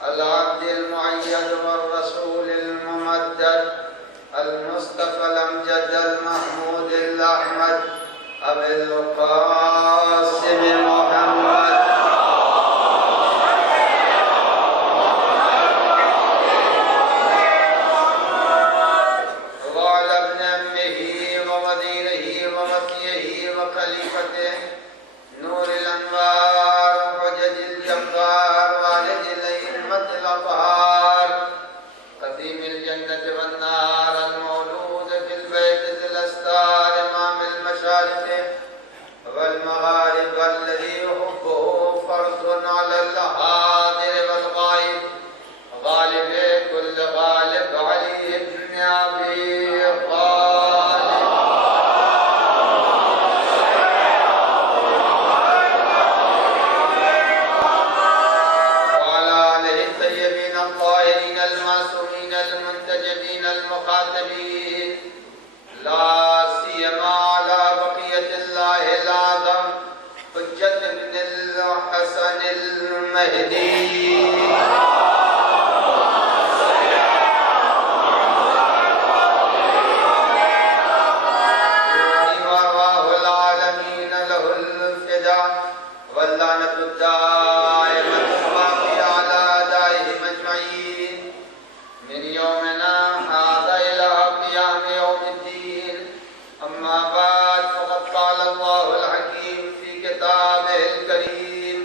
العبد المؤيد والرسول الممدد المصطفى الأمجد المحمود الأحمد أبي القاسم محمد وعلى ابن أمه ووزيره ومطيه وخليفته نور الأنوار حجج الجبار والد الأئمة الأطهار قديم الجنة والنار المولود في البيت ذي الأستار إمام المشارق والمغارب الذي يحبه فرض على الحاضر والغائب غالب كل غالب علي بن أبي طالب وعلى آله الطيبين الطاهرين المعصومين المنتجبين المخاطبين لا سيما على بقية الله الأعظم حجة بن الحسن المهدي وأرواح العالمين له الفداء واللعنة الدائمة الباقية على أعدائهم أجمعين من يومنا هذا إلى قيام يوم الدين. أما بعد فقد قال الله الحكيم في كتابه الكريم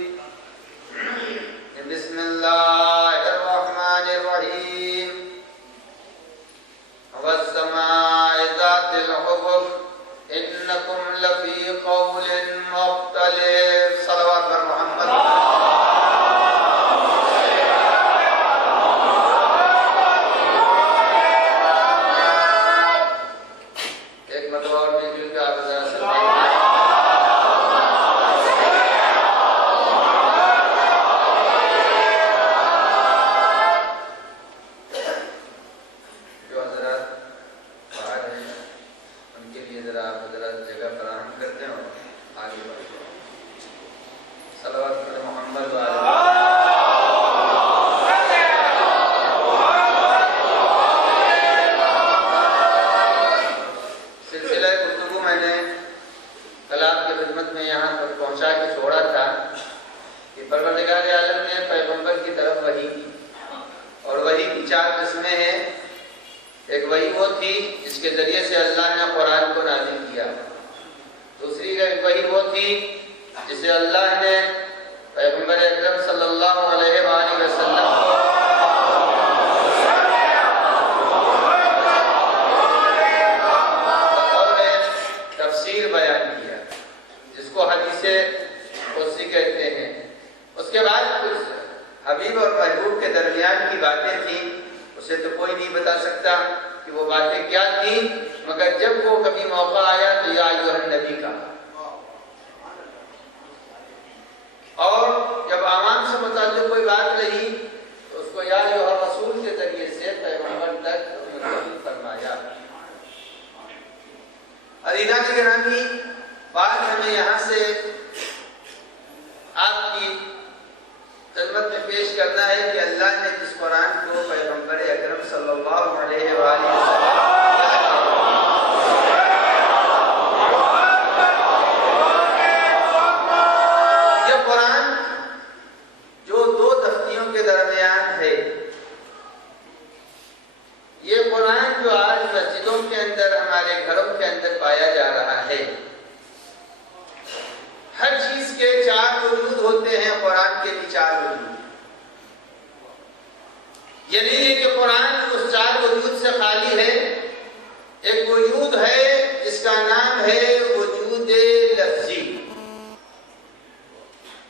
بسم الله الرحمن الرحيم والسماء ذات الحبك إنكم لفي قول مختلف. صلوات بر محمد. ایک مرتبہ اور مل جل کے آپ ذرا سنائیں. جو حضرات باہر ہیں ان کے لیے ذرا آپ حضرات جگہ فراہم کرتے ہیں اور آگے بڑھتے ہیں. صلوات پر محمد و آلہ. سلسلہ گفتگو میں نے کل آپ کی خدمت میں یہاں پر پہنچا کے چھوڑا تھا کہ پروردگار عالم نے پیغمبر کی طرف وحی کی اور وحی کی 4 قسمیں ہیں. ایک وحی وہ تھی جس کے ذریعے سے اللہ نے قرآن کو نازل کیا. دوسری وحی وہ تھی جسے اللہ نے پیغمبر اکرم صلی اللہ علیہ وآلہ وسلم کو بطور تفسیر بیان کیا جس کو حدیث قدسی کہتے ہیں. اس کے بعد کچھ حبیب اور محبوب کے درمیان کی باتیں تھیں. اسے تو کوئی نہیں بتا سکتا کہ وہ باتیں کیا تھیں مگر جب وہ کبھی موقع آیا تو یا ایھا النبی کا اور جب عوام سے متعلق کوئی بات رہی تو اس کو یا ایھا الرسول کے ذریعے سے پیغمبر تک منتقل فرمایا. عزیزان گرامی بات ہمیں یہاں سے آپ کی خدمت میں پیش کرنا ہے کہ اللہ نے جس قرآن کو پیغمبر اکرم صلی اللہ علیہ وآلہ وسلم یہ قرآن جو 2 تختیوں کے درمیان ہے، یہ قرآن جو آج مسجدوں کے اندر ہمارے گھروں کے اندر پایا جا رہا ہے. ہر چیز کے 4 وجود ہوتے ہیں، قرآن کے بھی 4 وجود. یہ نہیں ہے کہ قرآن اس 4 وجود سے خالی ہے. ایک وجود ہے جس کا نام ہے وجود لفظی.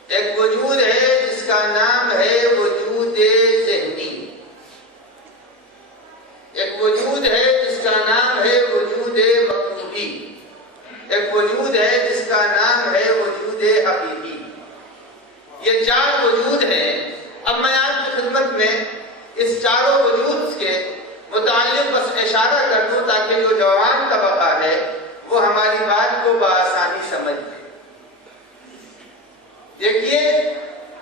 ایک وجود ہے جس کا نام ہے وجود ذہنی. ایک وجود ہے جس کا نام ہے وجود مکتوبی. ایک وجود ہے جس کا نام ہے وجود حقیقی. یہ 4 وجود ہیں. اب میں آپ کی خدمت میں اس 4 وجود کے متعلق بس اشارہ کر دوں تاکہ جو جوان طبقہ ہے وہ ہماری بات کو بآسانی سمجھ لے. دیکھیے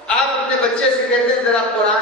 آپ اپنے بچے سے کہتے ہیں ذرا قرآن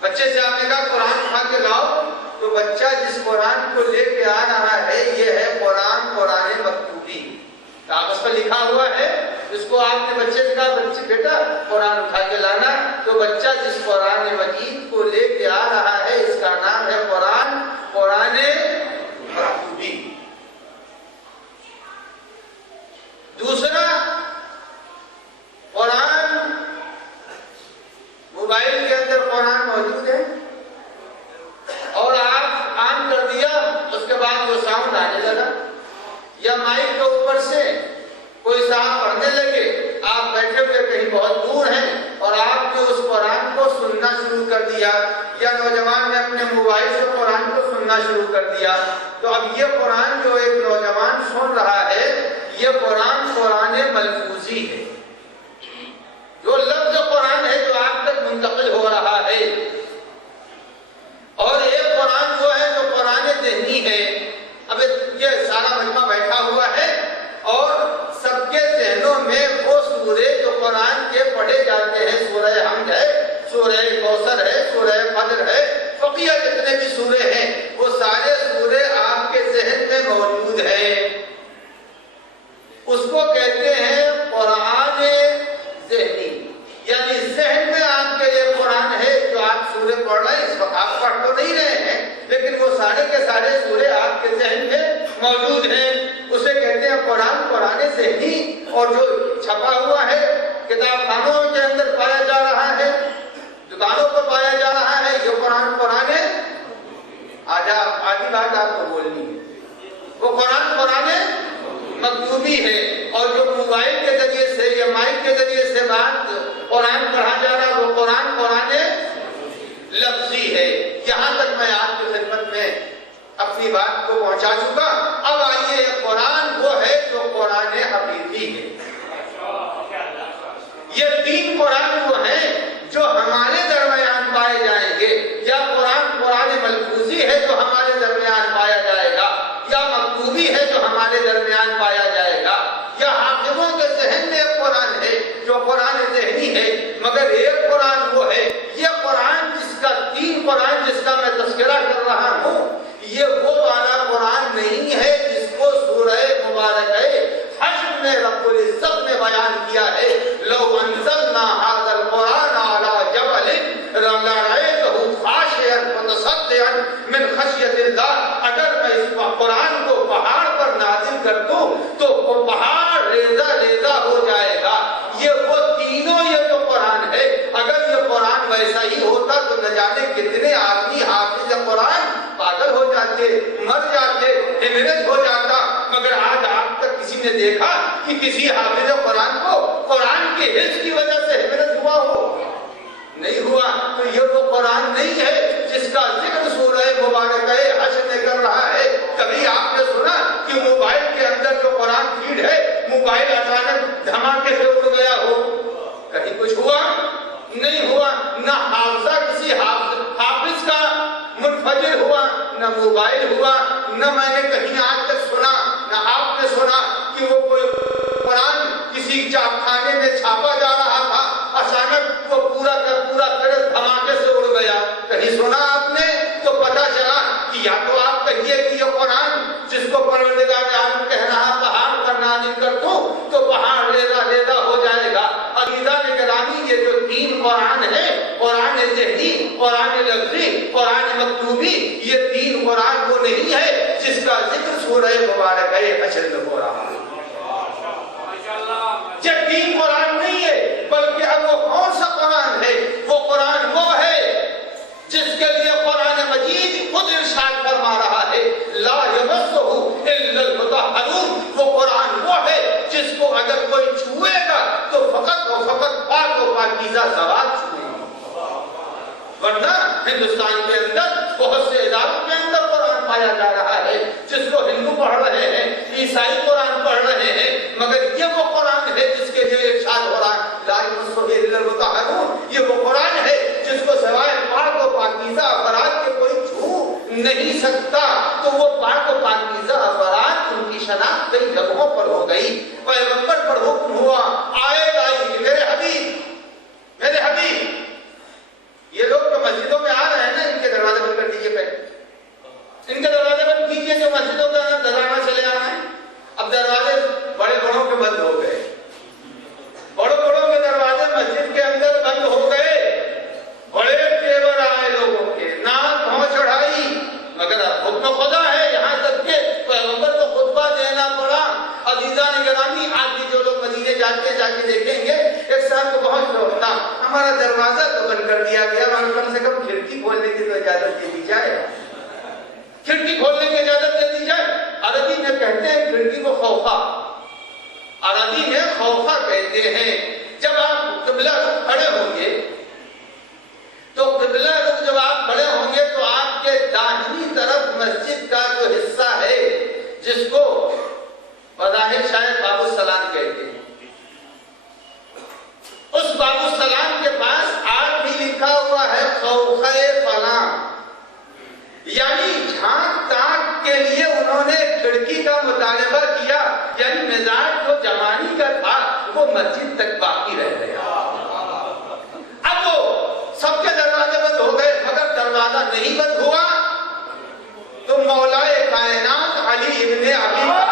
بچے سے آپ نے کہا قرآن اٹھا کے لاؤ، تو بچہ جس قرآن کو لے کے آ رہا ہے یہ ہے قرآن مکتوبی، کاغذ پر لکھا ہوا ہے۔ اس کو آپ نے بچے سے کہا بچے بیٹا قرآن اٹھا کے لانا، تو بچہ جس قرآن مجید کو لے کے آ رہا ہے اس کا نام ہے قرآن مکتوبی۔ دوسرا، قرآن موبائل کے اندر قرآن موجود ہے اور آپ آن کر دیا، اس کے بعد وہ ساؤنڈ آنے لگا، یا مائک کے اوپر سے کوئی صاحب پڑھنے لگے، آپ بیٹھے ہوئے کہیں بہت دور ہیں اور آپ نے اس قرآن کو سننا شروع کر دیا، یا نوجوان نے اپنے موبائل سے قرآن کو سننا شروع کر دیا، تو اب یہ قرآن جو ایک نوجوان سن رہا ہے یہ قرآن ملفوظی ہے، جو لفظ قرآن ہے جو آپ تک منتقل ہو رہا ہے، اور ایک قرآن وہ ہے جو قرآن ذہنی ہے۔ اب یہ سارا مجمع بیٹھا ہوا ہے اور سب کے ذہنوں میں وہ سورے جو قرآن کے پڑھے جاتے ہیں، سورہ حمد ہے، سورہ کوثر ہے، سورہ فجر ہے، بقیہ جتنے بھی سورے ہیں وہ سارے سورے آپ کے ذہن میں موجود ہیں، اس کو کہتے ہیں قرآن ذہنی، یعنی ذہن میں آپ کے یہ قرآن ہے جو آپ سورے پڑھ رہے ہیں، اس وقت آپ پڑھ تو نہیں رہے ہیں لیکن وہ سارے کے سارے سورے آپ کے ذہن میں موجود ہیں، اسے کہتے ہیں قرآن ذہنی۔ اور جو چھپا ہوا ہے کتاب خانوں کے اندر پایا جا رہا ہے، دکانوں پر پایا جا رہا ہے، یہ قرآن آدھی بات آپ کو بولنی ہے، وہ قرآن مکتوبی ہے، اور جو موبائل کے ذریعے سے یا مائک کے ذریعے سے بات قرآن پڑھا جا رہا وہ قرآن لفظی ہے۔ یہاں تک میں آپ کی خدمت میں اپنی بات کو پہنچا چکا۔ اب آئیے قرآن وہ ہے جو قرآن حقیقی ہے۔ یہ تین قرآن وہ ہیں جو ہمارے درمیان پائے جائیں گے، یا قرآن ملفوظی ہے جو ہمارے درمیان پایا جائے گا، یا مکتوبی ہے جو ہمارے درمیان پایا جائے گا، یا حافظوں کے ذہن میں ایک قرآن ہے جو قرآن ذہنی ہے، مگر ایک قرآن وہ ہے، یہ قرآن تین قرآن جس کا میں تذکرہ کر رہا ہوں، یہ وہ والا قرآن نہیں ہے جس کو سورہ مبارکہ حشر میں رب العزت نے بیان کیا ہے، لو انزلنا هذا القرآن على جبل لرأيته خاشعا متصدعا من خشیۃ اللہ، اگر میں اس قرآن کو پہاڑ پر نازل کر دوں تو وہ پہاڑ ریزہ ریزہ ہو جائے گا۔ یہ وہ تینوں یہ جو قرآن ہے، اگر یہ قرآن ویسا ہی ہوتا تو نہ جانے کتنے آدمی حافظ قرآن پاگل ہو جاتے، مر جاتے، ہمرج ہو جاتا، مگر آج آپ تک کسی نے دیکھا کہ کسی حافظ قرآن کو قرآن کے حفظ کی وجہ سے ہمرج ہوا ہو؟ نہیں ہوا۔ تو یہ وہ قرآن نہیں ہے جس کا ذکر سورہ مبارکہ حشر میں کر رہا ہے۔ کبھی آپ نے سنا کہ موبائل کے اندر جو قرآن فیڈ ہے، موبائل اچانک دھماکے سے اڑ گیا ہو؟ کہیں کچھ ہوا؟ نہیں ہوا۔ نہ حافظہ کسی حافظ کا منفجر ہوا، نہ موبائل ہوا، نہ میں نے کہیں آج تک سنا، نہ آپ نے سنا کہ وہ کوئی قرآن کسی چاپ خانے میں چھاپا جا رہا تھا، اچانک وہ پورا کا پورا دھماکے سے اڑ گیا۔ کہیں سنا آپ نے؟ تو پتہ چلا کہ یا تو آپ کہیے کہ یہ قرآن جس کو پروردگار عالم کہہ رہا پہاڑ پر نازل کر دوں تو پہاڑ ریزہ ریزہ ہو جائے گا۔ عزیزان گرامی، یہ جو تین قرآن ہے، قرآن ذہنی، قرآن لفظی، قرآن مکتوبی، یہ تین قرآن وہ نہیں ہے جس کا ذکر سورہ مبارکہ حشر میں ہو رہا ہے۔ یہ تین قرآن نہیں ہے، بلکہ اب وہ کون سا قرآن ہے؟ وہ قرآن وہ ہے جس کے لیے قرآن مجید خود ارشاد فرما رہا ہے، لا یمسہ الا المطہرون۔ وہ قرآن وہ ہے جس کو اگر کوئی چھوئے گا تو فقط و فقط پاک و پاکیزہ ذوات چھوئے گا، ورنہ ہندوستان کے اندر بہت سے اداروں کے اندر قرآن پایا جا رہا ہے جس کو ہندو پڑھ رہے ہیں، عیسائی قرآن پڑھ رہے ہیں، مگر یہ وہ قرآن ہے جس کے لیے ارشاد ہو رہا ہے لا یمسہ الا المطہرون۔ یہ وہ قرآن ہے جس کو سوائے پاک و پاکیزہ افراد کے کوئی چھو نہیں سکتا۔ تو وہ پاک و پاکیزہ افراد، ان کی شناخت کئی جگہوں پر ہو گئی۔ پیغمبر پر حکم ہوا، آئے میرے حبیب کر دیا گیا، مگر کم سے کم کھڑکی کھولنے کی تو اجازت دے دی جائے، کھڑکی کھولنے کی اجازت دے دی جائے۔ عربی میں کہتے ہیں کھڑکی کو خوفہ، عربی میں خوفہ کہتے ہیں۔ جب آپ قبلہ رخ کھڑے ہوں گے تو قبلہ رخ جب آپ کھڑے ہوں گے تو آپ کے داہنی طرف مسجد کا جو حصہ ہے جس کو بظاہر شاید باب السلام کہتے ہیں، اس باب السلام کے پاس آج بھی لکھا ہوا ہے خوفہ فلاں، یعنی جھانک تاک کے لیے انہوں نے کھڑکی کا مطالبہ کیا، یعنی مزاج جو جوانی کا تھا وہ مسجد تک باقی رہ گیا۔ اب وہ سب کے دروازے بند ہو گئے مگر دروازہ نہیں بند ہوا تو مولائے کائنات علی ابن ابی طالب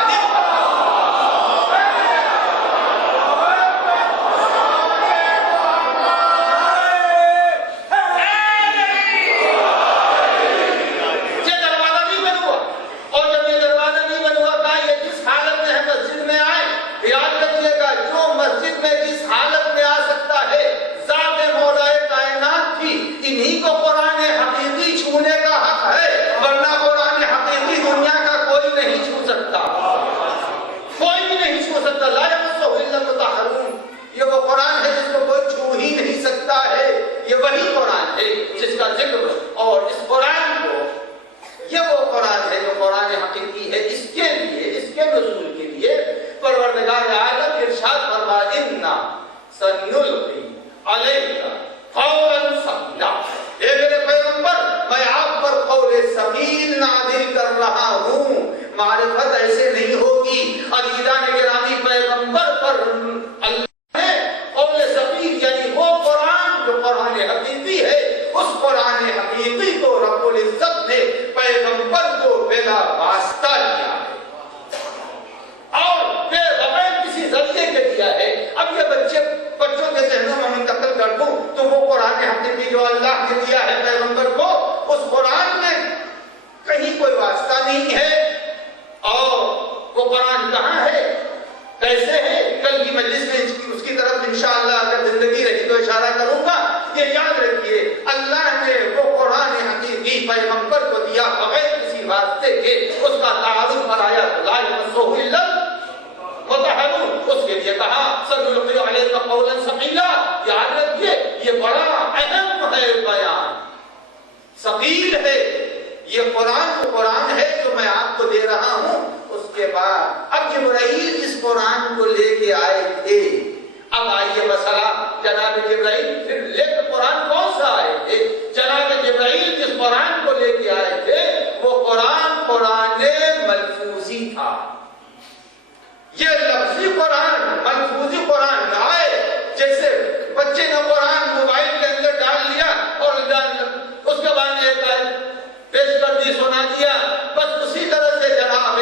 معرفت ایسے نہیں ہوگی۔ عزیزان گرامی پیغمبر پر اللہ نے قول ثقیل یعنی وہ قرآن جو قرآن حقیقی ہے، اس قرآن حقیقی کو رب العزت نے پیغمبر کو بلا واسطہ دیا ہے اور بے بغیر کسی ذریعے کے دیا ہے۔ اب یہ بچوں کے ذہنوں میں منتقل کر دوں تو وہ قرآن حقیقی جو اللہ نے دیا ہے پیغمبر کو، اس قرآن میں کہیں کوئی واسطہ نہیں ہے۔ اور وہ قرآن کہاں ہے، کیسے ہے، کل کی مجلس میں اس کی طرف انشاءاللہ اگر زندگی رہی تو اشارہ کروں گا۔ یہ یاد رکھیے اللہ نے وہ قرآن حقیقی پیغمبر کو دیا بغیر کسی واسطے کے، اس کا تعارف کرایا تو لا یمسہ الا المطہرون، اس کے لیے کہا سنلقی علیک قولا ثقیلا۔ یاد رکھیے یہ بڑا اہم ہے، بیان ثقیل ہے، یہ قرآن تو قرآن ہے جو میں آپ کو دے رہا ہوں۔ اس کے بعد اب جبرائیل جس قرآن کو لے کے آئے تھے، اب آئیے مسئلہ جناب جبرائیل پھر لے کے قرآن کون سا آئے تھے؟ جناب جبرائیل جس قرآن کو لے کے آئے تھے وہ قرآن قرآن ملفوظی تھا۔ یہ لفظی قرآن ملفوظی قرآن آئے جیسے بچے نے قرآن موبائل کے اندر ڈال لیا اور اس کے بعد ایک پیش کر دی، سنا دیا، بس اسی طرح سے جناب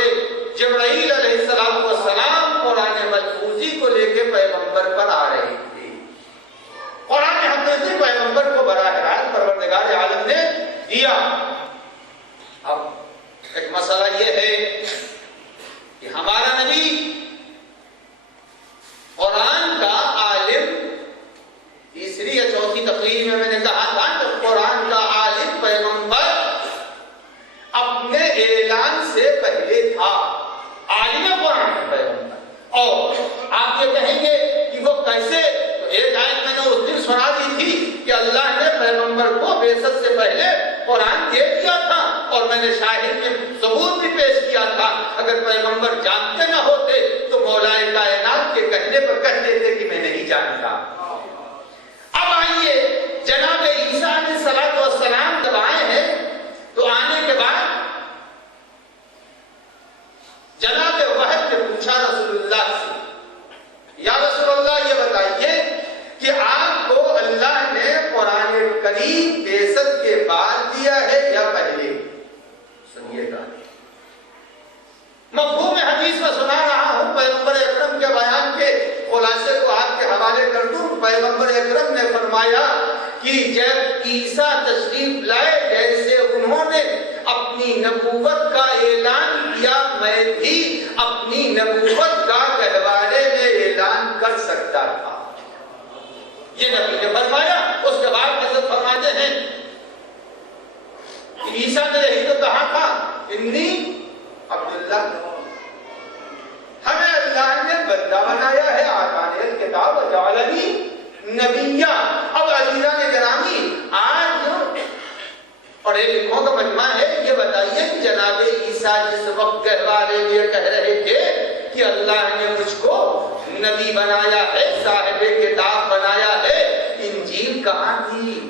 جبرائیل علیہ السلام قرآن ملفوظی کو لے کے پیغمبر پر آ رہے تھے۔ قرآن حقیقی پیغمبر کو براہ راست پروردگار عالم نے دیا۔ اب ایک مسئلہ یہ ہے کہ ہمارا نبی قرآن کا عالم، تیسری یا چوتھی تقریر میں نے کہا تھا کہ قرآن کا عالم پیغمبر اپنے اعلان سے پہلے تھا، عالم قرآن کا پیغمبر۔ اور آپ یہ کہیں گے کہ وہ کیسے؟ تو ایک آیت میں نے اس دن سنا دی تھی کہ اللہ نے پیغمبر کو بعثت سے پہلے قرآن دے دیا تھا، اور میں نے شاہد میں ثبوت بھی پیش کیا تھا۔ اگر پیغمبر جانتے نہ ہوتے تو مولائے کائنات کے کہنے پر کہہ دیتے کہ میں نہیں جانتا۔ اب آئیے جناب عیسیٰ علیہ السلام جب آئے ہیں تو آنے کے بعد جناب وحد نے پوچھا رسول اللہ سے، یا رسول اللہ یہ بتائیے کہ آپ کو اللہ نے قرآن کریم بعثت کے بعد دیا ہے یا پہلے؟ سنیے گا، مفہوم حدیث میں سنا رہا ہوں، پیغمبر اکرم کے بیان کے خلاصے کو آپ کے حوالے کر دوں۔ پیغمبر اکرم نے فرمایا کہ جب عیسیٰ تشریف لائے جیسے انہوں نے اپنی نبوت کا اعلان کیا، میں بھی اپنی نبوت کا گہوارے میں اعلان کر سکتا تھا، یہ نبی نے فرمایا۔ اس کے بعد حضرت انی عبداللہ، ہمیں اللہ نے بندہ بنایا ہے، آتانی الکتاب وجعلنی نبیہ۔ اب عزیزان گرامی، آج پڑھے لکھوں کا مجمع ہے، یہ بتائیے کہ جناب عیسیٰ جس وقت گہوارے لیے کہہ رہے تھے کہ اللہ نے مجھ کو نبی بنایا ہے، صاحب کتاب بنایا ہے، انجیل کہاں تھی؟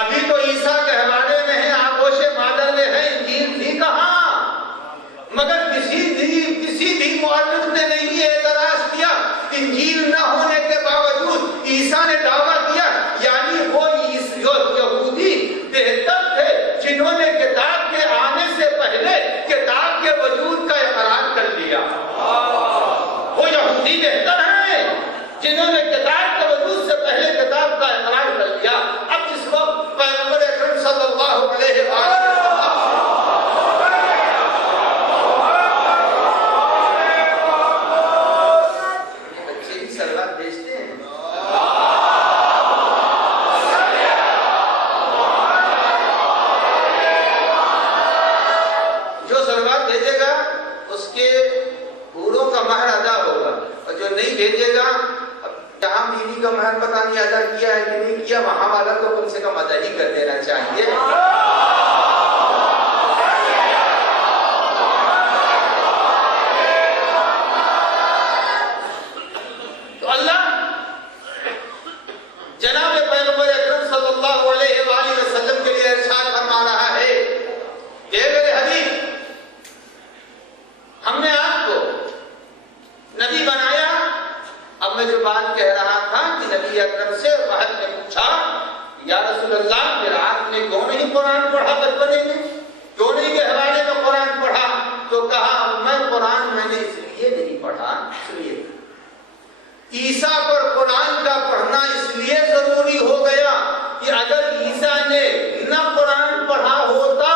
ابھی تو عیسیٰ گہوارے میں ہیں، آغوش مادر میں ہے، انجیل تھی کہاں؟ مگر کسی بھی مورخ نے نہیں یہ اعتراض کیا، انجیل نہ ہونے کے باوجود عیسیٰ نے دعویٰ کیا، یعنی وہ یہودی بہتر تھے جنہوں نے کتاب کے آنے سے پہلے کتاب کے وجود کا اقرار کر لیا۔ وہ یہودی بہتر ہیں جنہوں نے کتاب کے وجود سے پہلے کتاب کا اقرار کر لیا۔ اب جس وقت پیغمبر اکرم صلی اللہ علیہ وسلم بچے بھی سلوات بھیجتے ہیں، جو سلوات بھیجے گا اس کے حوروں کا مہر ادا ہوگا، اور جو نہیں بھیجے گا، جہاں بیوی کا مہر پتہ نہیں ادا کیا ہے کہ نہیں کیا، وہاں والا تو کم سے کم ادا ہی کر دینا چاہیے۔ تو اللہ جناب پیغمبر اکرم صلی اللہ علیہ وآلہ وسلم کے لیے ارشاد فرما رہا ہے کہ میرے حبیب، ہم نے آپ کو نبی بنایا۔ اب میں جو بات کہہ رہا تھا کہ نبی اکرم سے واحد نے پوچھا، یا رسول اللہ پھر آپ نے کیوں نہیں قرآن پڑھا بچپنے میں، کیوں نہیں گہوارے میں قرآن پڑھا؟ تو کہا میں نے اس لیے نہیں پڑھا، عیسیٰ پر قرآن کا پڑھنا اس لیے ضروری ہو گیا کہ اگر عیسیٰ نے نہ قرآن پڑھا ہوتا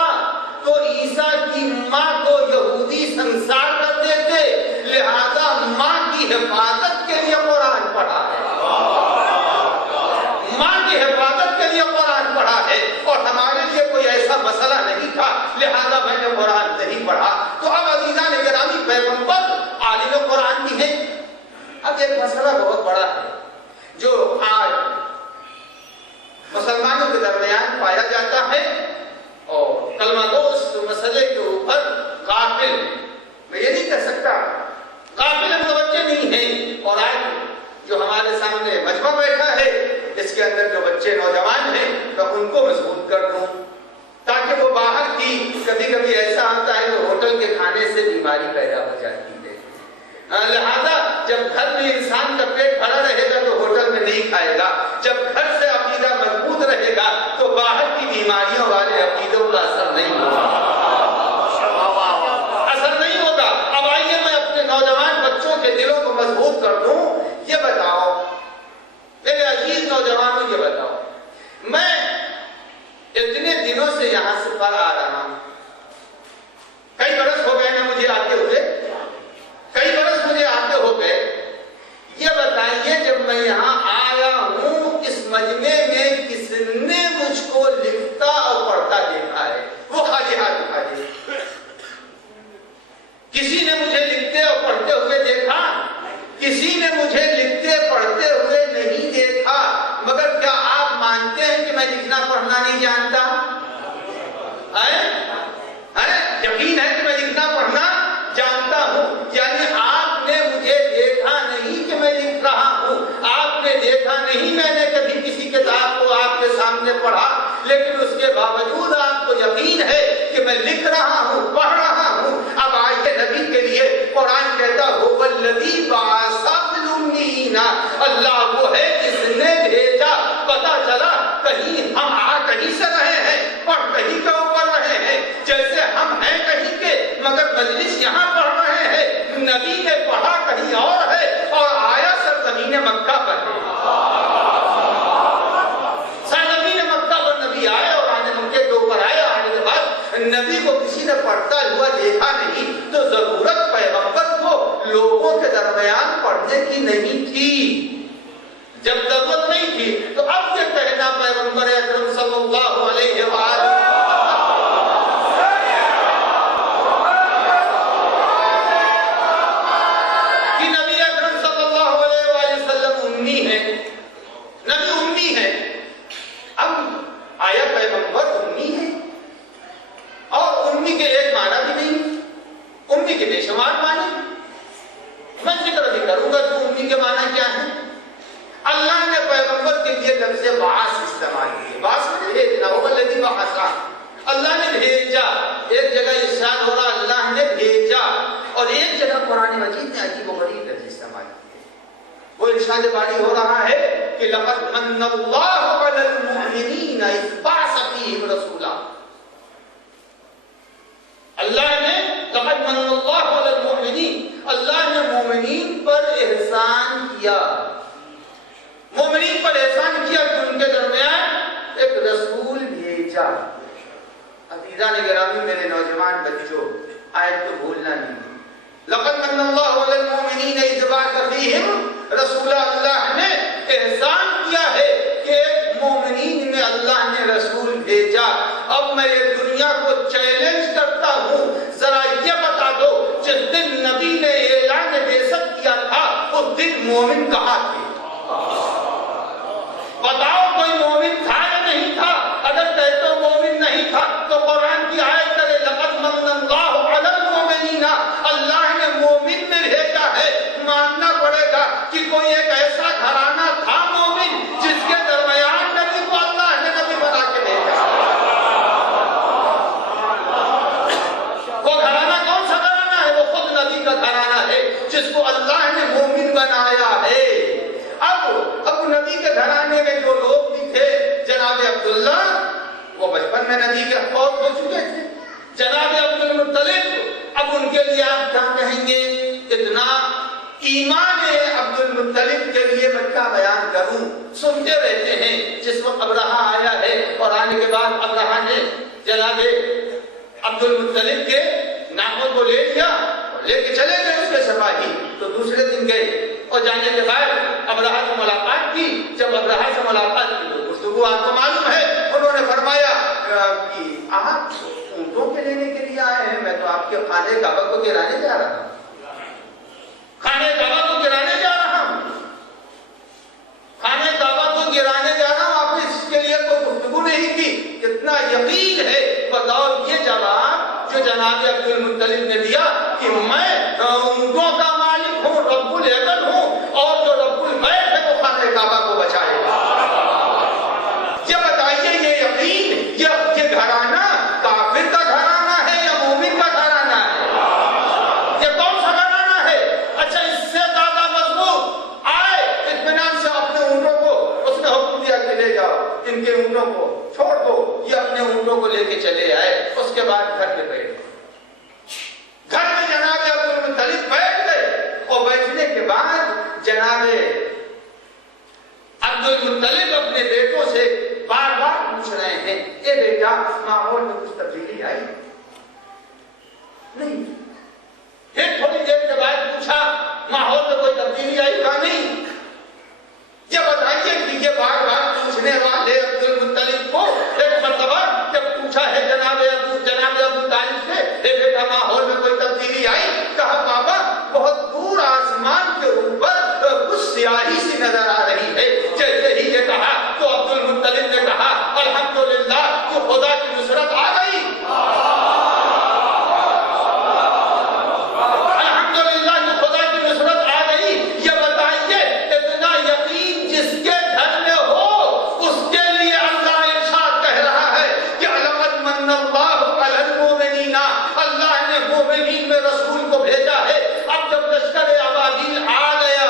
تو عیسیٰ کی ماں کو یہودی سنسار کر دیتے، لہذا ماں کی حفاظت کے لیے قرآن پڑھا ہے، ماں کی حفاظت کے لیے قرآن پڑھا ہے، اور ہمارے لیے کوئی ایسا مسئلہ نہیں تھا، لہذا میں نے قرآن نہیں پڑھا۔ تو اب عزیزان گرامی، پیغمبر عالم قرآن بھی ہیں۔ اب ایک مسئلہ بہت بڑا ہے جو آج مسلمانوں کے درمیان پایا جاتا ہے، اور کلمہ گو اس مسئلے کے اوپر غافل، میں یہ نہیں کہہ سکتا غافل متوجہ نہیں ہیں، اور آج جو ہمارے سامنے مجمع بیٹھا ہے اس کے اندر جو بچے نوجوان ہیں تو ان کو مضبوط کر دوں تاکہ وہ باہر کی، کبھی کبھی ایسا ہوتا ہے کہ ہوٹل کے کھانے سے بیماری پیدا ہو جاتی ہے، لہذا جب گھر میں انسان کا پیٹ بھرا رہے گا تو ہوٹل میں نہیں کھائے گا، جب گھر سے عقیدہ مضبوط رہے گا تو باہر کی بیماریوں والے عقیدوں کا اثر نہیں ہوگا، اثر نہیں ہوگا۔ اب آئیے میں اپنے نوجوان بچوں کے دلوں کو مضبوط کر دوں۔ یہ بتاؤ میرے عزیز نوجوانوں، یہ بتاؤ، میں اتنے دنوں سے یہاں سے پر آ رہا ہوں، کئی برس ہو گئے ہیں مجھے آتے ہوئے، کئی برس مجھے آتے ہو گئے۔ یہ بتائیے جب میں یہاں آیا ہوں اس مجمع میں کس نے مجھ کو لکھتا اور پڑھتا دیکھا ہے؟ وہ خالی ہاتھ اٹھائیے۔ کسی نے مجھے لکھتے اور پڑھتے ہوئے دیکھا؟ کسی نے مجھے لکھتے پڑھتے ہوئے نہیں دیکھا، مگر کیا آپ مانتے ہیں کہ میں لکھنا پڑھنا نہیں جانتا؟ یقین ہے کہ میں لکھنا پڑھنا جانتا ہوں، یعنی آپ نے مجھے دیکھا نہیں کہ میں لکھ رہا ہوں، آپ نے دیکھا نہیں میں نے کبھی کسی کتاب کو آپ کے سامنے پڑھا، لیکن اس کے باوجود آپ کو یقین ہے کہ میں لکھ رہا ہوں، پڑھ رہا ہوں۔ اب آئیے نبی کے لیے قرآن کہتا هو الذی بعث فی الامین، اللہ وہ ہے جس نے بھیجا۔ پتا چلا کہیں ہم کہیں سے رہے ہیں، پڑھ کہیں کے اوپر رہے ہیں، جیسے ہم ہیں کہیں کے مگر مجلس یہاں پڑھ رہے ہیں، نبی نے پڑھا کہیں اور ہے اور آیا سرزمین مکہ پر ہے۔ سرزمین مکہ پر نبی آئے اور آنے مکے کے اوپر آئے، آنے کے بعد نبی کو کسی نے پڑھتا ہوا دیکھا نہیں، تو ضرورت پیغمبر کو لوگوں کے درمیان پڑھنے کی نہیں تھی۔ جب ضرورت نہیں تھی تو اب یہ کہنا پیغمبر اکرم صلی اللہ علیہ وآلہ امی ہے. اب آیا پیغمبر امی ہے اور امی کے ایک معنی بھی نہیں، امی کے بے شمار معنی. میں ذکر بھی کروں گا کہ امی کے معنی کیا ہے. اللہ نے پیغمبر کے لیے لفظ بعث استعمال کیے. بعث میں بھیجنا ہوگا، الذی بعث، اللہ نے بھیجا. ایک جگہ ارشاد ہو رہا اللہ نے بھیجا، اور ایک جگہ قرآن مجید نے عجیب و غریب لفظ استعمال کیے. وہ ارشاد باری ہو رہا ہے کہ لقد من اللہ علی المؤمنین اذ بعث فیہم رسولا. اللہ نے لقد من اللہ علی المؤمنین، اللہ نے مومنین پر احسان کیا. مومنین پر احسان کیا کہ ان کے درمیان ایک رسول بھیجا. عزیزان گرامی، میرے نوجوان بچوں، آیت کو بھولنا نہیں. لقد من اللہ علی المؤمنین اذ بعث فیہم رسولا. اللہ نے احسان کیا ہے کہ ایک مومنین میں اللہ نے رسول بھیجا. اب میں یہ دنیا کو چیلنج کرتا ہوں، ذرا یہ بتا دو جس دن نبی نے اعلان بعثت کیا تھا اس دن مومن کہاں تھے؟ بتاؤ کوئی مومن تھا یا نہیں تھا؟ اگر کہتے ہو مومن نہیں تھا تو قرآن کی آیت کرے لقد من اللہ علی المؤمنین، اللہ نے مومن میں بھیجا ہے. ماننا پڑے گا کہ کوئی ایک ایسا گھرانہ تھا مومن جس کے درمیان نبی کو اللہ نے نبی بنا کے بھیجا. وہ گھرانہ کون سا گھرانہ ہے؟ وہ خود نبی کا گھرانہ ہے جس کو اللہ نے مومن بنایا ہے. اب نبی کے گھرانے میں جو لوگ بھی تھے، جناب عبداللہ وہ بچپن میں نبی کے فوت ہو چکے تھے. جناب عبد المطلب، اب ان کے لیے آپ کیا کہیں گے؟ اتنا ایمان عبد المطلب کے لیے میں کیا بیان کروں. سنتے رہتے ہیں جس وقت ابرہہ آیا ہے اور آنے کے بعد ابرہہ نے جناب عبد المطلب کے ناموں کو لے لیا اور لے کے چلے گئے اس کے سپاہی. تو دوسرے دن گئے اور جانے کے بعد ابرہہ سے ملاقات کی. جب ابرہہ سے ملاقات کی تو گفتگو آپ کو معلوم ہے. انہوں نے فرمایا کہ آپ اونٹوں کے لینے کے لیے آئے ہیں؟ میں تو آپ کے خانے کعبہ کو گرانے جا رہا ہوں. خانے کعبہ کو گرانے جا رہا ہوں، خانے کعبہ کو گرانے جا رہا ہوں. آپ نے اس کے لیے کوئی گفتگو نہیں کی. اتنا یقین ہے. بتاؤ یہ جواب جو جناب عبد المطلب نے دیا کہ میں اونٹوں کا مالک ہوں، رب العزت ہوں، اور جو رب البیت ہے وہ خانے کعبہ کو بچائے گا. یہ بتائیے یہ یقین، یہ گھرانہ کافر کا گھرانہ ہے یا مومن کا گھرانہ ہے؟ یہ کون سا گھرانہ ہے؟ اچھا اس سے زیادہ مضبوط آئے اطمینان سے اپنے اونٹوں کو اس نے حکم دیا کہ لے جاؤ، ان کے اونٹوں کو چھوڑ دو. یہ اپنے اونٹوں کو لے کے چلے آئے. اس کے بعد گھر میں بیٹھ گئے. گھر میں جناب عبد المطلب بیٹھ گئے اور بیٹھنے کے بعد جناب عبد المطلب اپنے بیٹوں سے بار بار پوچھ رہے ہیں اے بیٹا ماحول میں کچھ تبدیلی آئی نہیں؟ پھر تھوڑی دیر کے بعد پوچھا ماحول میں کوئی تبدیلی آئی؟ کہا نہیں. یہ بتائیے کہ یہ بار بار پوچھنے والے عبد المطلب کو ایک مرتبہ جب پوچھا ہے جناب ابو طالب سے اے بیٹا ماحول میں کوئی تبدیلی آئی؟ کہا بابا بہت دور آسمان کے اوپر کچھ سیاہی سی نظر آ رہی ہے. جیسے ہی یہ کہا تو عبد المطلب نے کہا الحمدللہ کہ خدا کی نصرت آ گئی. الحمدللہ کہ خدا کی نصرت آ گئی. یہ بتائیے اتنا یقین جس کے گھر میں ہو اس کے لیے اللہ ارشاد کہہ رہا ہے کہ لقد من اللہ علی المؤمنین، اللہ نے مومنین میں رسول کو بھیجا ہے. اب جب لشکر ابابیل آ گیا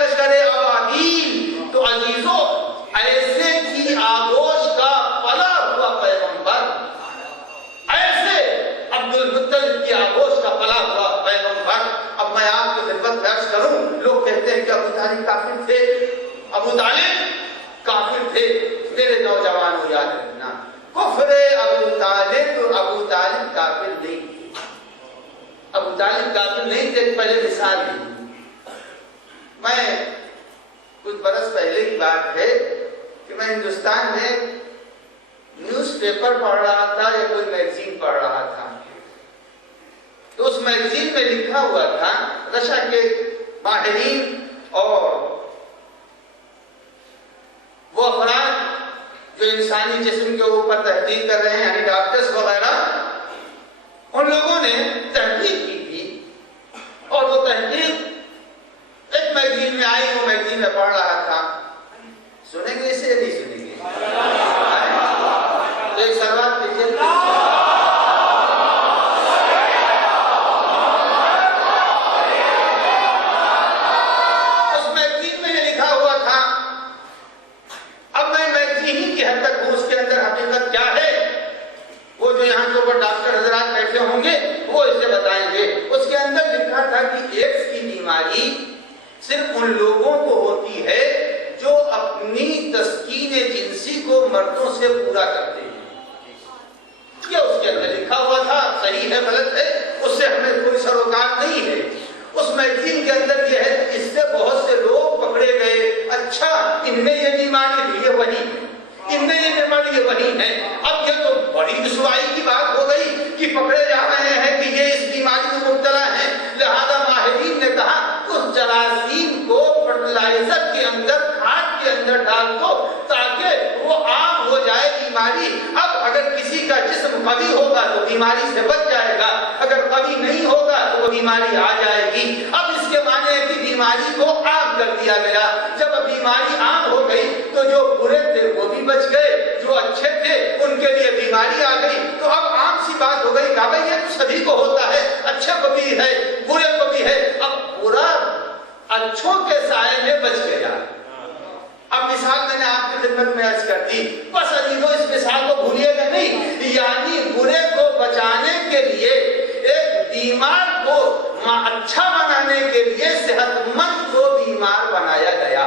لشکر ابابیل، تو عزیزوں ایسے کی آغوش کا پلا ہوا پیغمبر، ایسے عبد المطلب کی آغوش کا پلا ہوا پیغمبر. اب میں آپ کی خدمت میں عرض کروں، لوگ کہتے ہیں کہ ابو طالب کافر تھے. ابو طالب کافر تھے. میرے نوجوانوں یاد رکھنا، کفر ابو طالب کافر نہیں تھے. ابو طالب کافر نہیں تھے. پہلے مثال دی. میں کچھ برس پہلے کی بات ہے کہ میں ہندوستان میں نیوز پیپر پڑھ رہا تھا یا کوئی میگزین پڑھ رہا تھا. تو اس میگزین میں لکھا ہوا تھا رشا کے ماہرین اور جو انسانی جسم کے اوپر تحقیق کر رہے ہیں یعنی ڈاکٹرز وغیرہ، ان لوگوں نے تحقیق کی تھی اور وہ تحقیق ایک میگزین میں آئی، وہ میگزین میں پڑھ رہا تھا. سنیں گے اسے نہیں سنیں گے؟ تو ایک سروات دیجیے. ڈاکٹر حضرات بیٹھے ہوں گے وہ اسے بتائیں گے. اس کے اندر لکھا تھا کہ ایڈز کی بیماری صرف ان لوگوں کو ہوتی ہے جو اپنی تسکین جنسی کو مردوں سے پورا کرتے ہیں. یہ اس کے اندر لکھا ہوا تھا، صحیح ہے غلط ہے اس سے ہمیں کوئی سروکار نہیں ہے. اس میگزین کے اندر یہ ہے کہ اس سے بہت سے لوگ پکڑے گئے. اچھا ان میں یہ بیماری بھی ہے، وہی ان میں یہ بیماری یہ وہی ہے. اب یہ تو بڑی رسوائی کی بات ہو گئی کہ پکڑے جا رہے ہیں کہ یہ اس بیماری میں مبتلا ہے. لہذا ماہرین نے کہا اس جراثیم کو فرٹیلائزر کے اندر، کھاد کے اندر ڈال دو تاکہ وہ عام ہو جائے بیماری. اب اگر کسی کا جسم قوی ہوگا تو بیماری سے بچ جائے گا، اگر قوی نہیں ہوگا تو وہ بیماری آ جائے گی. اب اس کے معنی ہے کہ بیماری کو عام کر دیا گیا. جب بیماری عام ہو گئی تو جو برے تھے وہ بھی بچ گئے، جو اچھے تھے ان کے لیے بیماری آ گئی. تو اب عام سی بات ہو گئی کہ بھائی یہ تو سبھی کو ہوتا ہے، اچھے کو بھی ہے برے کو بھی ہے. اب برا اچھوں کے سائے میں بچ گیا. اب مثال میں نے آپ کی خدمت میں عرض کر دی، بس عزیزو اس مثال کو بھولیے گا نہیں. یعنی برے کو بچانے کے لیے، ایک بیمار کو اچھا بنانے کے لیے صحت مند کو بیمار بنایا گیا.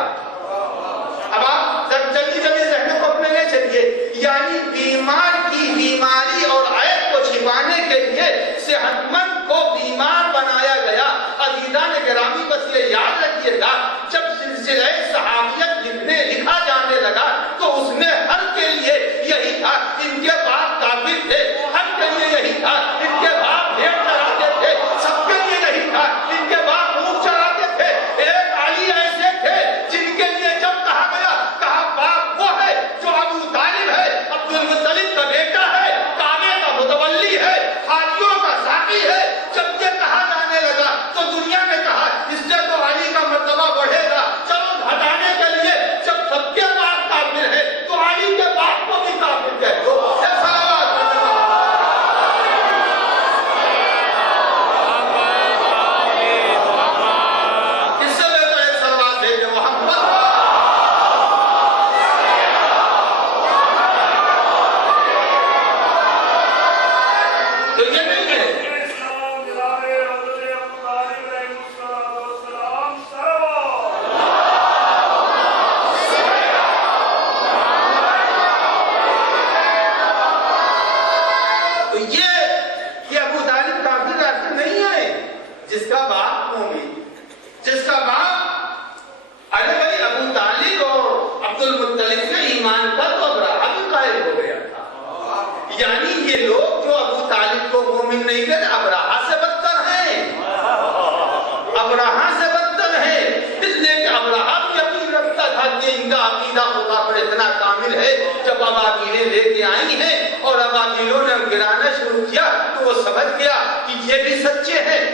اب آپ جلدی جلدی ذہنوں کو اپنے لے چلیے. یعنی بیمار کی بیماری اور عیب کو چھپانے کے لیے صحت مند کو بیمار بنایا گیا. عزیزان گرامی بس یہ یاد رکھیے گا، جب سلسلہ صحابیت لکھا جانے لگا تو اس میں ہر کے لیے یہی تھا. ان کے باپ کافر تھے، ہر کے لیے یہی تھا. ان کے باپ بھیڑ چراتے تھے، سب کے لیے یہی تھا. ان کے باپ اونٹ چراتے تھے. ایک علی ایسے تھے جن کے لیے جب کہا گیا، کہا باپ وہ ہے جو ابو طالب ہے، عبد المطلب کا بیٹا ہے، کعبے کا متولی ہے، حاجیوں کا ساقی ہے. جب یہ کہا جانے لگا تو دنیا نے کہا اس سے تو علی کا مرتبہ بڑھے گا. چلو ہٹانے کے لیے جب سب کے باپ کافر ہے تو علی کے باپ کو بھی کافر کہہ دو.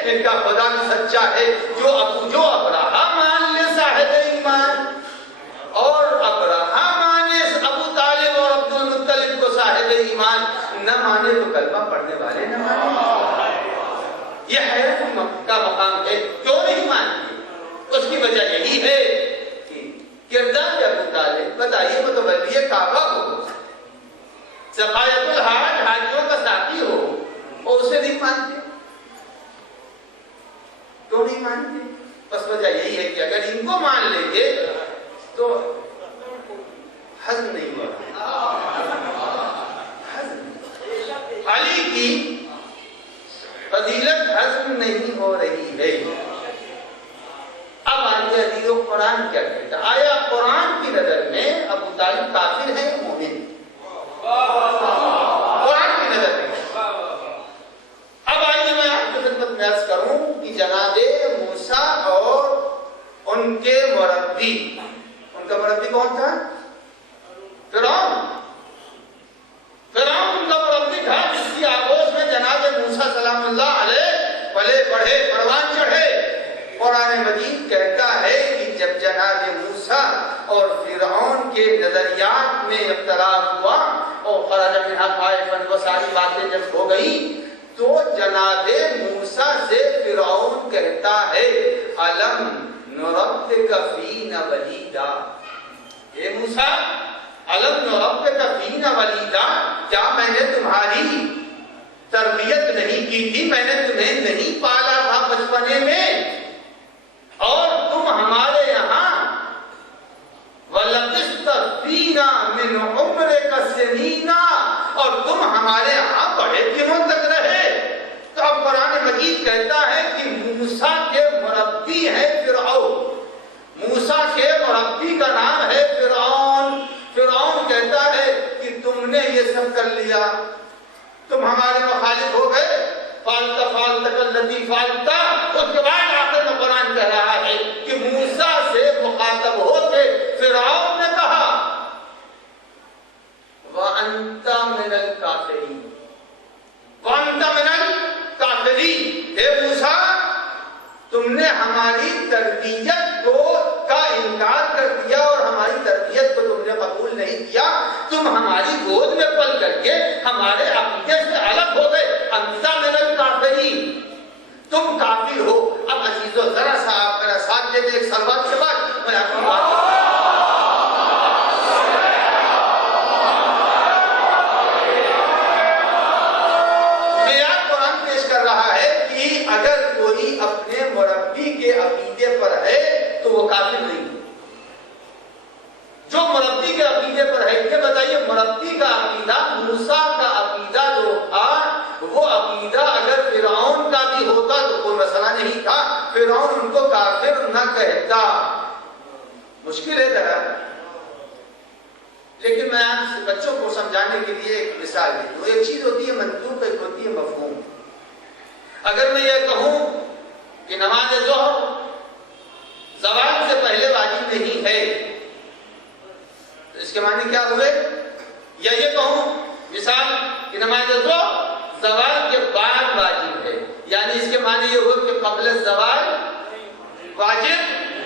ان کا خدا بھی سچا ہے. جو ابراہا مان لے صاحب ایمان اور ابراہا مانے ابو طالب اور عبد المطلب کو صاحب ایمان، نہ مانے تو کلمہ پڑھنے والے نہ مانے. یہ حیرت کا مقام ہے. کیوں نہیں مانتی؟ اس کی وجہ یہی ہے کہ کردار ابو طالب، بتائیے متولی کعبہ ہو، سقایت الحاج حاجیوں کا ساتھی ہو اور اسے نہیں مانتے. تو نہیں مانتے. بس وجہ یہی ہے کہ اگر ان کو مان لیں گے تو ہضم نہیں ہوا. علی کی فضیلت ہضم نہیں ہو رہی ہے. اب آئیے عزیزو قرآن کیا کہتا ہے. آیا قرآن کی نظر میں ابو طالب کافر ہے مومن؟ قرآن کی نظر میں. اب آئیے میں آپ کی خدمت میں عرض کروں کہ جناب موسیٰ اور ان کے مربی، ان کا مربی کون تھا؟ فرعون. مجید کہتا ہے کہ جب جناب موسیٰ اور فرعون کے نظریات میں اختلاف ہوا اور خرج منہا خائفا وہ ساری باتیں جب ہو گئی تو جناب موسیٰ سے فرعون کہتا ہے الم نربک فینا ولیدا، اے موسیٰ الم نربک فینا ولیدا، کیا میں نے تمہاری تربیت نہیں کی تھی، میں نے تمہیں نہیں پالا تھا بچپنے میں، اور تم ہمارے یہاں وَلَبِثْتَ فِينَا مِنْ عُمْرِكَ سِنِينَ، اور تم ہمارے یہاں بڑے دنوں تک رہے۔ تو اب قرآن مجید کہتا ہے کہ موسیٰ کے مربی ہیں فرعون، موسیٰ کے مربی کا نام ہے فرعون۔ فرعون کہتا ہے کہ تم نے یہ سب کر لیا، تم ہمارے مخالف ہو گئے، فالتا فالتا کلتی فالتا۔ اس کے بعد آخر میں قرآن کہہ رہا ہے کہ موسیٰ سے مخاطب ہو کے فرعون نے کہا وَأَنْتَ مِنَ الْكَافِرِينَ، وَأَنْتَ مِنَ الْكَافِرِينَ، اے موسیٰ تم نے ہماری تربیت کا انکار کر دیا اور ہماری تربیت کو تم نے قبول نہیں کیا، تم ہماری گود میں پل کر کے ہمارے عقیدے سے الگ ہو گئے، انت من الکافرین، تم کافر ہو۔ اب عزیزو ذرا سا آپ میرا ساتھ دے دیں ایک سلوات کے بعد میں آپ کو بات قرآن پیش کر رہا ہے کہ اگر کوئی اپنے مربی کے عقیدے پر ہے تو وہ کافر نہیں، جو مربی کے عقیدے پر ہے۔ یہ بتائیے مربی کا عقیدہ، موسیٰ کا عقیدہ جو تھا وہ عقیدہ اگر فرعون کا بھی ہوتا تو کوئی مسئلہ نہیں تھا، فرعون ان کو کافر نہ کہتا۔ مشکل ہے ذرا، لیکن میں آپ بچوں کو سمجھانے کے لیے ایک مثال دے دوں۔ ایک چیز ہوتی ہے منطوق، ایک ہوتی ہے مفہوم۔ اگر میں یہ کہوں کہ نماز ظہر زوال سے پہلے واجب نہیں ہے تو اس کے معنی کیا ہوئے؟ یا یہ کہوں مثال کہ نماز ظہر زوال کے بعد واجب ہے، یعنی اس کے معنی یہ ہو کہ قبل زوال واجب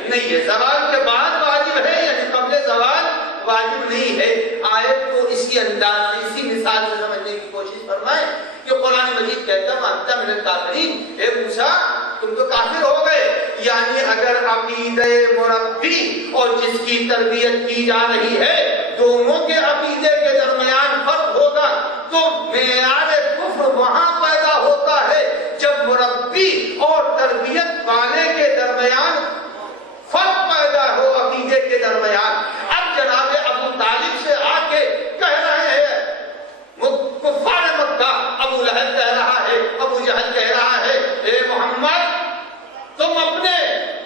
نہیں ہے، زوال کے بعد واجب ہے، یعنی قبل زوال واجب نہیں ہے۔ آیت کو اسی انداز سے، اسی مثال سے سمجھنے کی کوشش فرمائیں کہ قرآن مجید کہتا ہے وَأَنْتَ مِنَ الْكَافِرِينَ، اے موسیٰ تم تو کافر ہو گئے۔ یعنی اگر عقیدہ مربی اور جس کی تربیت کی جا رہی ہے دونوں کے عقیدے کے درمیان فرق ہوگا تو معیار کفر وہاں پیدا ہوتا ہے جب مربی اور تربیت والے کے درمیان فرق پیدا ہو عقیدے کے درمیان۔ اب جناب ابو طالب سے آ کے کہہ رہے ہیں کفار مکہ، ابو لہب کہہ رہا ہے، ابو جہل کہہ رہا ہے اے محمد تم اپنے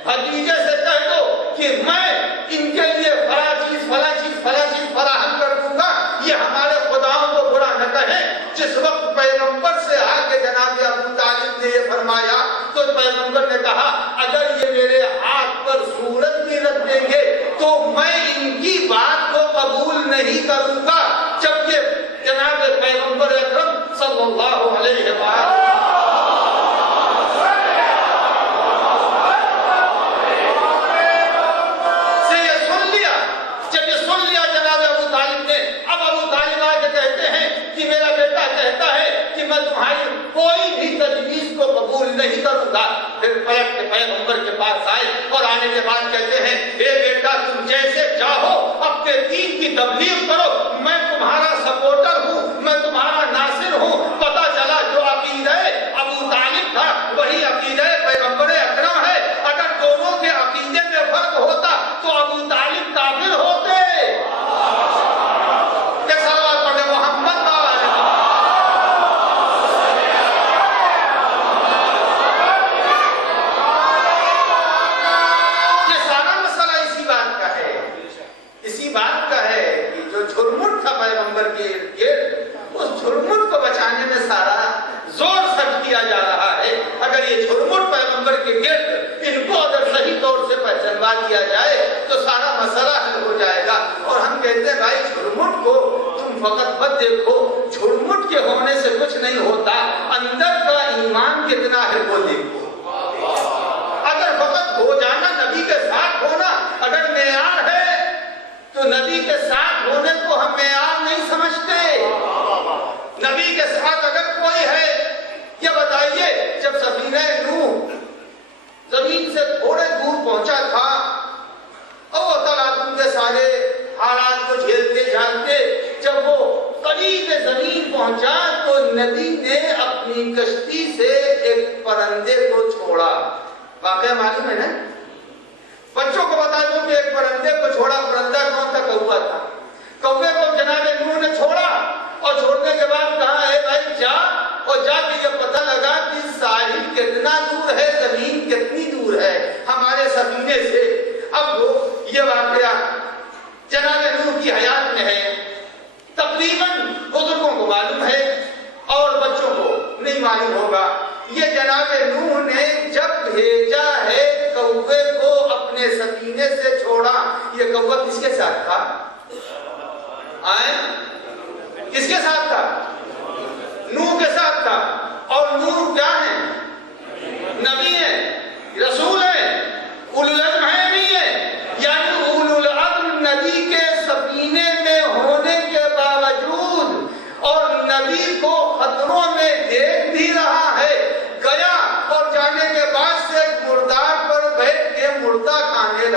بھتیجے سے کہہ دو کہ میں ان کے لیے فلاں چیز فراہم کر دوں گا، یہ ہمارے خداؤں کو برا نہ کہیں۔ جس وقت پیغمبر سے آ کے جناب ابو طالب نے یہ فرمایا تو پیغمبر نے کہا اگر یہ میرے ہاتھ پر صورت بھی رکھ دیں گے تو میں ان کی بات کو قبول نہیں کروں گا، جبکہ جناب پیغمبر اکرم صلی اللہ علیہ وآلہ سے یہ سن لیا۔ جب یہ سن لیا جناب ابو طالب نے، اب ابو طالب آ کے کہتے ہیں کہ میرا بیٹا کہتا ہے کہ میں تمہاری کوئی بھی تجویز کو قبول نہیں کروں گا۔ پھر پلٹ کے پیغمبر کے پاس آئے اور آنے کے بعد کہتے ہیں اے بیٹا تم جیسے چاہو اپنے دین کی تبلیغ کرو، میں تمہارا سپورٹر ہوں، میں تمہارا ناصر ہوں۔ پتہ چلا جو عقیدہ ابو طالب تھا وہی عقیدہ پیغمبر اکرم ہے۔ اگر دونوں کے عقیدے میں فرق ہوتا تو ابو طالب کافر ہوتے۔ اس جھرمٹ کو بچانے میں سارا زور خرچ کیا جا رہا ہے۔ اگر یہ جھرمٹ پیغمبر کے گرد ان کو اگر صحیح طور سے پہچانوا دیا جائے تو سارا مسئلہ حل ہو جائے گا۔ اور ہم کہتے ہیں بھائی جھرمٹ کو تم فقط مت دیکھو، جھرمٹ کے ہونے سے کچھ نہیں ہوتا، اندر کا ایمان کتنا ہے وہ دیکھو۔ اگر فقط ہو جانا نبی تو نبی کے ساتھ ہونے کو ہم معیار نہیں سمجھتے. نبی کے ساتھ اگر کوئی ہے، یہ بتائیے جب سفینہ نوح زمین سے تھوڑے دور پہنچا تھا اور وہ تلادم کے سارے حالات کو جھیلتے جھانتے جب وہ قریب زمین پہنچا تو نبی نے اپنی کشتی سے ایک پرندے کو چھوڑا. واقعہ معلوم ہے نا؟ بچوں کو بتا دوں کہ ایک پرندے کو چھوڑا. پرندہ کون تھا؟ کوا تھا. کوے کو جناب نوح نے چھوڑا اور چھوڑنے کے بعد کہا ہے بھائی جا، اور جا کے یہ پتہ لگا کہ ساحل کتنا دور ہے، زمین کتنی دور ہے ہمارے سفینے سے. اب وہ یہ واقعہ جناب نوح کی حیات میں ہے. تقریباً بزرگوں کو معلوم ہے اور بچوں کو نہیں معلوم ہوگا. یہ جناب نوح نے جب بھیجا ہے کوے کو اپنے سفینے سے چھوڑا. یہ کوہ کس کے ساتھ تھا؟ کس کے ساتھ تھا؟ نوح کے ساتھ تھا. اور نوح کیا ہے؟ نبی ہے، رسول ہے، اولو العزم ہے نہیں ہے. یعنی اولو العزم نبی کے سفینے میں ہونے کے باوجود اور نبی کو خطروں میں دیکھ بھی رہا ہے، گیا اور جانے کے بعد سے مردار پر بیٹھ کے مردہ کھانے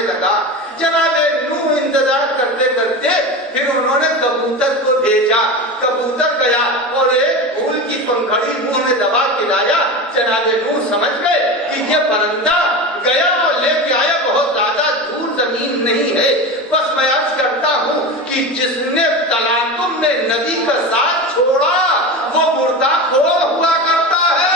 لگا. جناب نوح انتظار کرتے کرتے پھر انہوں نے کبوتر کو بھیجا. کبوتر گیا اور ایک پھول کی پنکھڑی منہ میں دبا کے لایا. جناب نوح سمجھ گئے کہ یہ پرندہ گیا اور لے کے آیا بہت زیادہ دور زمین نہیں ہے. بس میں عرض کرتا ہوں کہ جس نے تلاطم میں نبی کا ساتھ چھوڑا وہ مردہ خور ہوا کرتا ہے.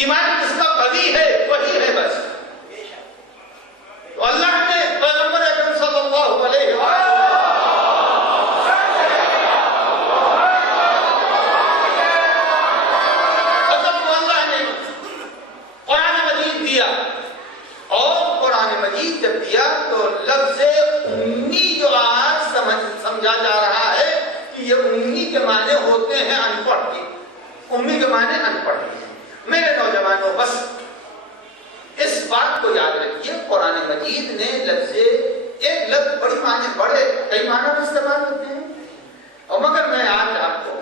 ایمان کس کا قوی ہے وہی ہے بس. تو اللہ نے پیغمبر اکرم صلی اللہ علیہ وسلم اللہ نے قرآن مجید دیا. اور قرآن مجید جب دیا تو لفظ امی جو آج سمجھا جا رہا ہے کہ یہ امی کے معنی ہوتے ہیں ان پڑھ کے. امی کے معنی ان پڑھ کے. میرے نوجوانوں بس اس بات کو یاد رکھیے، قرآن مجید نے ایک لفظ بڑی معنی بڑے کئی معنی میں استعمال ہوتے ہیں. اور مگر میں آج آپ کو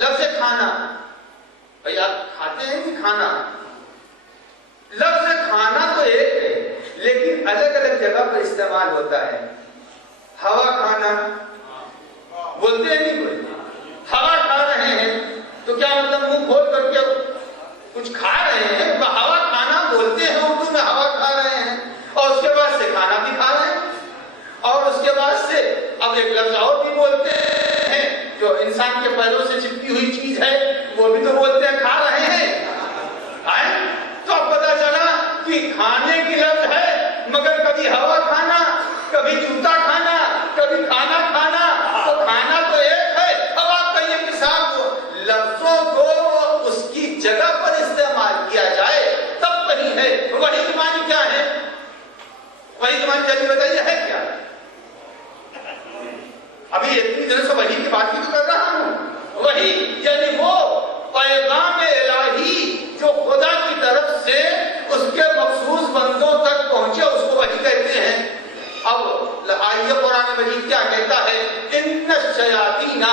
لفظ کھانا، بھائی آپ کھاتے ہیں کہ کھانا؟ لفظ کھانا تو ایک ہے لیکن الگ الگ جگہ پر استعمال ہوتا ہے. ہوا کھانا بولتے ہیں نہیں بولتے؟ ہوا کھا رہے ہیں تو کیا مطلب منہ کھول کر کے کچھ کھا رہے ہیں؟ ہوا کھانا بولتے ہیں اردو میں، ہوا کھا رہے ہیں. اور اس کے بعد سے کھانا بھی کھا رہے ہیں. اور اس کے بعد سے اب ایک لفظ اور بھی بولتے ہیں جو انسان کے پیروں سے چپکی ہوئی چیز ہے، وہ بھی تو بولتے ہیں، کھا رہے ہیں. تو اب پتا چلا کہ کھانے کی لفظ ہے مگر کبھی ہوا کھانا، کبھی جوتا کھانا، کبھی کھانا کھانا. تو کھانا تو ایک ہے. اب آپ کہیے کہ صاحب لفظوں کو اس کی جگہ پر استعمال کیا جائے تب کہیں ہے. وہی کے معنی کیا ہے؟ وہی کے معنی چلیے بتائیے ہے کیا؟ ابھی اتنی دن سے وہی کی بات ہی تو کر رہا ہوں. وہی یعنی وہ پیغام الہی جو خدا کی طرف سے اس کے مخصوص بندوں تک پہنچے اس کو وہی کہتے ہیں. اب آئیے قرآن مجید کیا کہتا ہے؟ ان الشیاطین،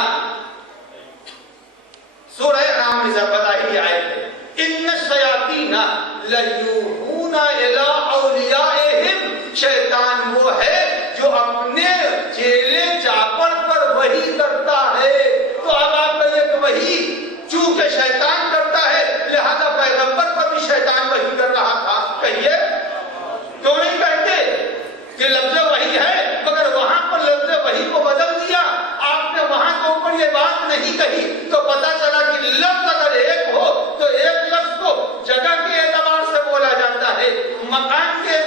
سورہ نام میں بتائی آیت ہے لیوحون الی اولیائہم، شیطان وہ ہے جو اپنے چیلے چاپڑ پر وحی کرتا ہے۔ تو اب آپ کہیے کہ وحی چونکہ شیطان کرتا ہے لہذا پیغمبر پر بھی شیطان وحی کر رہا تھا، کہیے کیوں نہیں کہتے کہ لفظ وحی ہے مگر وہاں پر لفظ وحی کو بدل دیا؟ آپ نے وہاں کے اوپر یہ بات نہیں کہی تو پتا چلا کہ لفظ اگر ایک ہو تو ایک لفظ کو جگہ کے اعتبار سے بولا جاتا ہے، مکان کے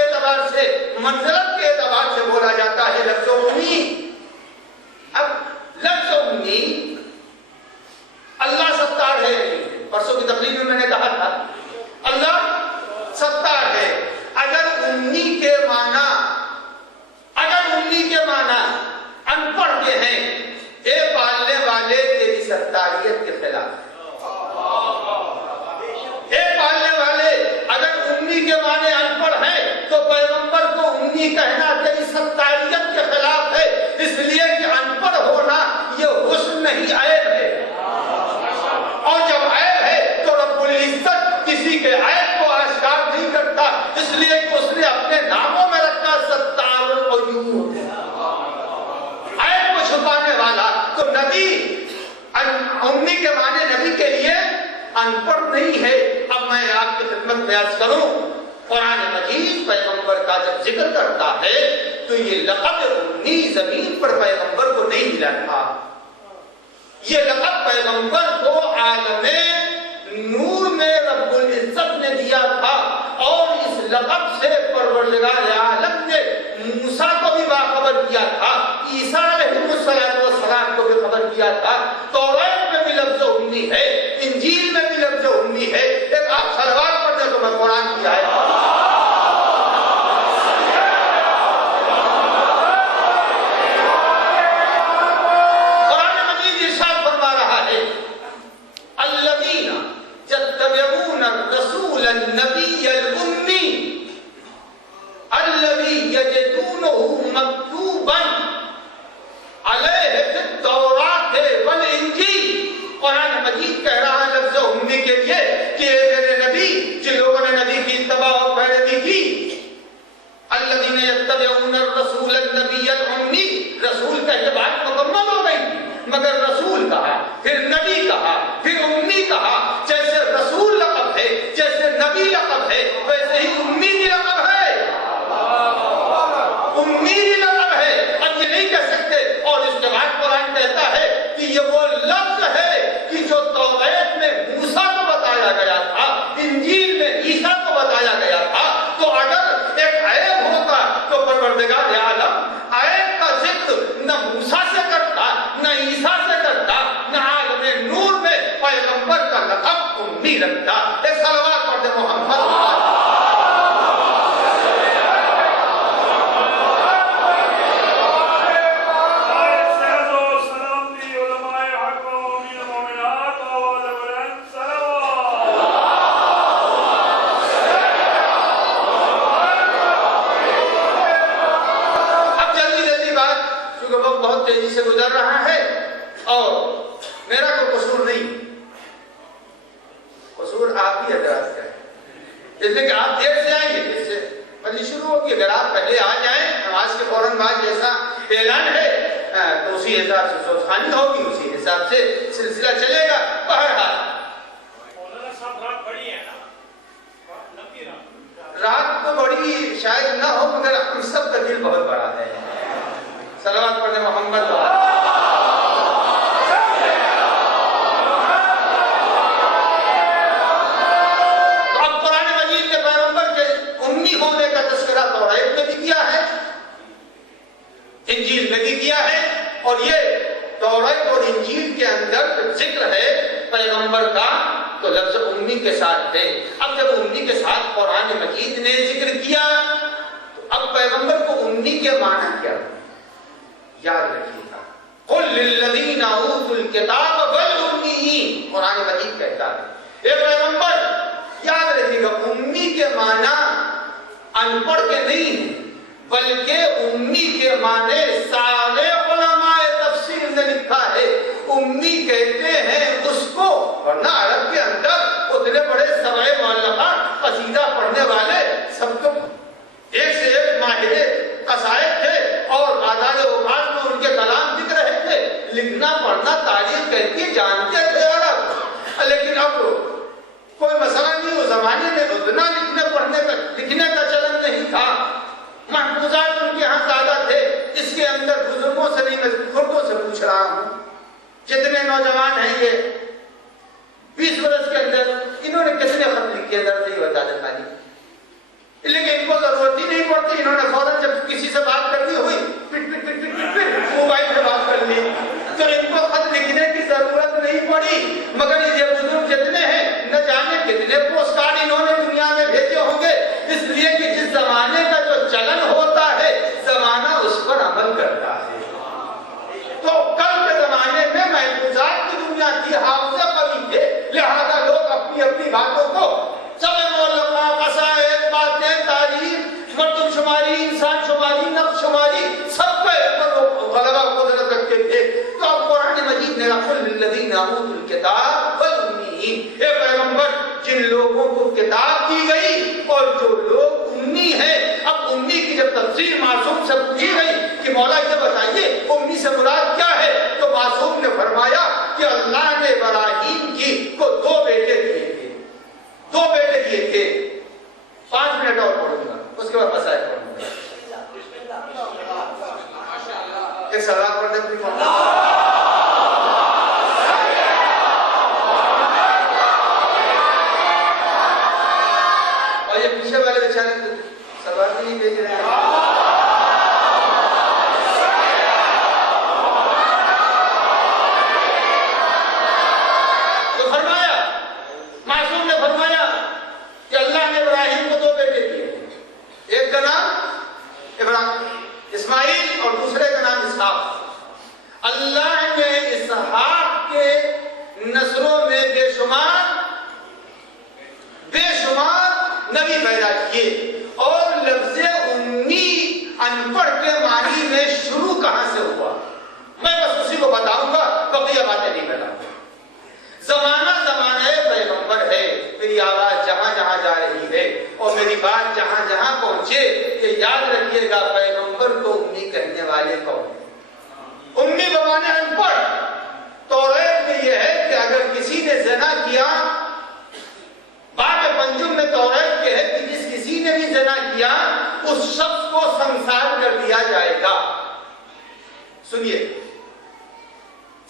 اعتبار سے، منزلت کے اعتبار سے بولا جاتا ہے لفظ امی۔ اب لفظ امی اللہ ستار ہے، پرسوں کی تقریر میں نے کہا تھا اللہ ستار ہے۔ اگر امی کے معنی ان پڑھ کے ہیں، اے پالنے والے تیری ستاریت کے خلاف، اے پالنے والے اگر امی کے معنی ان پڑھ ہیں تو پیغمبر کو امی کہنا تیری ستاریت کے خلاف ہے، اس لیے کہ ان پڑھ ہونا یہ حسن نہیں عیب ہے، اور جب عیب ہے تو رب العزت کسی کے عیب کو آشکار نہیں کرتا، اس لیے کہ اس نے اپنے ناموں میں رکھا ستار العیوب، عیب کو چھپانے والا۔ تو نبی امی کے معنی نبی کے لیے ان پڑھ نہیں ہے۔ اب میں آپ کی خدمت میں عرض کروں، قرآن مجید پیغمبر کا جب ذکر کرتا ہے تو یہ لقب امی زمین پر پیغمبر کو نہیں ملا تھا، یہ لقب پیغمبر کو عالم نور میں رب العزت نے دیا تھا، اور اس لقب سے پروردگار عالم نے موسیٰ کو بھی باخبر کیا تھا، عیسیٰ علیہ السلام کو بھی خبر کیا تھا، توریت میں بھی لفظ امی ہے، انجیل میں بھی لفظ امی ہے۔ ایک آپ صلوات پڑھنے تو میں قرآن کی آیت النبی الأمی الذی یجدونہ مکتوبا علیہ فی التوراۃ والانجیل۔ قرآن مجید کہہ رہا ہے لفظ امی کے لیے کہ اے میرے نبی، جن لوگوں نے نبی کی اتباع و پیروی کی، الذین یتبعون الرسول النبی الامی، رسول کا یہ بات مکمل ہو گئی مگر رسول کہا، پھر نبی کہا، پھر امی کہا۔ جیسے رسول لقب ہے، جیسے نبی لقب ہے، ویسے ہی امی بھی لقب ہے، امی بھی لقب ہے۔ اب یہ نہیں کہہ سکتے، اور اس کے بعد قرآن کہتا ہے کہ یہ وہ لفظ ہے کہ جو توریت میں موسیٰ کو بتایا گیا تھا، انجیل میں عیسیٰ کو بتایا گیا تھا۔ تو اگر ایک عیب ہوتا تو پروردگار عالم عیب کا ذکر نہ موسیٰ سے کرتا، نہ عیسیٰ سے کرتا، نہ عالم نور میں پیغمبر کا لقب امی رکھتا۔ ایک صلوات پڑھ دے محمد۔ تیزی سے گزر رہا ہے اور میرا کوئی قصور نہیں، قصور آپ ہی حضرات کا ہے، اس لیے کہ آپ دیر سے آئیں گے، دیر سے مجلس شروع ہوگی، اگر آپ پہلے آ جائیں نماز کے فوراً بعد جیسا اعلان ہے تو اسی حساب سے صوت خوانی ہوگی، اسی حساب سے سلسلہ چلے گا۔ بہرحال رات تو بڑی شاید نہ ہو مگر ہم سب کا دل بہت بڑا ہے۔ صلوات پڑھنے محمد۔ اب قرآن مجید کے پیغمبر کے امی ہونے کا تذکرہ توریت میں بھی کیا ہے، انجیل میں بھی کیا ہے، اور یہ توریت اور انجیل کے اندر ذکر ہے پیغمبر کا تو لفظ امی کے ساتھ ہے۔ اب جب امی کے ساتھ قرآن مجید نے ذکر کیا تو اب پیغمبر کو امی کے معنی کیا ہے یاد رکھیے گا۔ قُلْ لِلَّذِينَ أُوتُوا الْكِتَابَ وَالْأُمِّيِّينَ، قرآن مجید کہتا ہے اے پیغمبر یاد رکھیے گا، امی کے معنی ان پڑھ کے نہیں ہے بلکہ امی کے معنی سارے علماء تفسیر نے لکھا ہے، امی کہتے ہیں اس کو، ورنہ عرب کے اندر اتنے بڑے سبع معلق کتنے نوجوان ہیں یہ 20 برس کے اندر انہوں نے کتنے خط لکھے درد ہی بتا دیں خالی، لیکن ان کو ضرورت ہی نہیں پڑتی، انہوں نے فوراً جب کسی سے بات کرنی ہوئی پٹ موبائل پہ بات کر لی، تو ان کو خط لکھنے کی ضرورت نہیں پڑی۔ مگر یہ بزرگ جتنے ہیں نہ جانے کتنے پوسٹ کارڈ انہوں نے دنیا میں بھیجے ہوں گے، اس لیے کہ جس زمانے کا جو چلن ہوتا ہے زمانہ اس پر عمل کرتا ہے۔ تو کل کے زمانے میں محفوظات کی دنیا کی حافظہ قوی تھے، لہذا لوگ اپنی اپنی باتوں کو سب مولفہ قصائد باتیں تاریخ مردم شماری انسان شماری نفس شماری سب کے اوپر غلبہ قدرت رکھتے تھے۔ تو اب قرآن مجید نے قل للذین اوتوا الکتاب والامین، اے پیغمبر جن لوگوں کو کتاب دی گئی اور جو لوگ امی ہیں، اب امی کی جب تفسیر معصوم سے پوچھی گئی کہ مولا یہ بتائیے امی سے مراد کیا ہے، تو معصوم نے فرمایا کہ اللہ نے ابراہیم کی کو 2 بیٹے دیے تھے، 2 بیٹے دیے تھے۔ 5 منٹ اور پڑھوں گا اس کے بعد مسائل پڑھوں گا۔ ایک سلام پڑھ دیں اور یہ پیچھے والے بیچارے سلوار بھی نہیں بھیج رہے ہیں۔ تو فرمایا معصوم نے فرمایا کہ اللہ نے ابراہیم کو 2 بیٹے دیے، ایک کا نام اسماعیل اور دوسرے کا نام اسحاق۔ اللہ نے اسحاق کے نسلوں میں بے شمار نبی پیدا کیے، اور لفظ امی ان پڑھ کے معنی میں شروع کہاں سے ہوا میں بس اسی کو بتاؤں گا، بقیہ باتیں نہیں بتاؤں گا۔ زمانہ پیغمبر ہے، میری آواز جہاں جہاں جا رہی ہے اور میری بات جہاں جہاں پہنچے یہ یاد رکھیے گا پیغمبر کو امی کہنے والے کون ہیں؟ امی بمانے ان پڑھ۔ توریت میں یہ ہے کہ اگر کسی نے زنا کیا، باب پنجم میں توریت کے ہے کہ جس کسی نے بھی زنا کیا اس شخص کو سنسار کر دیا جائے گا۔ سنیے،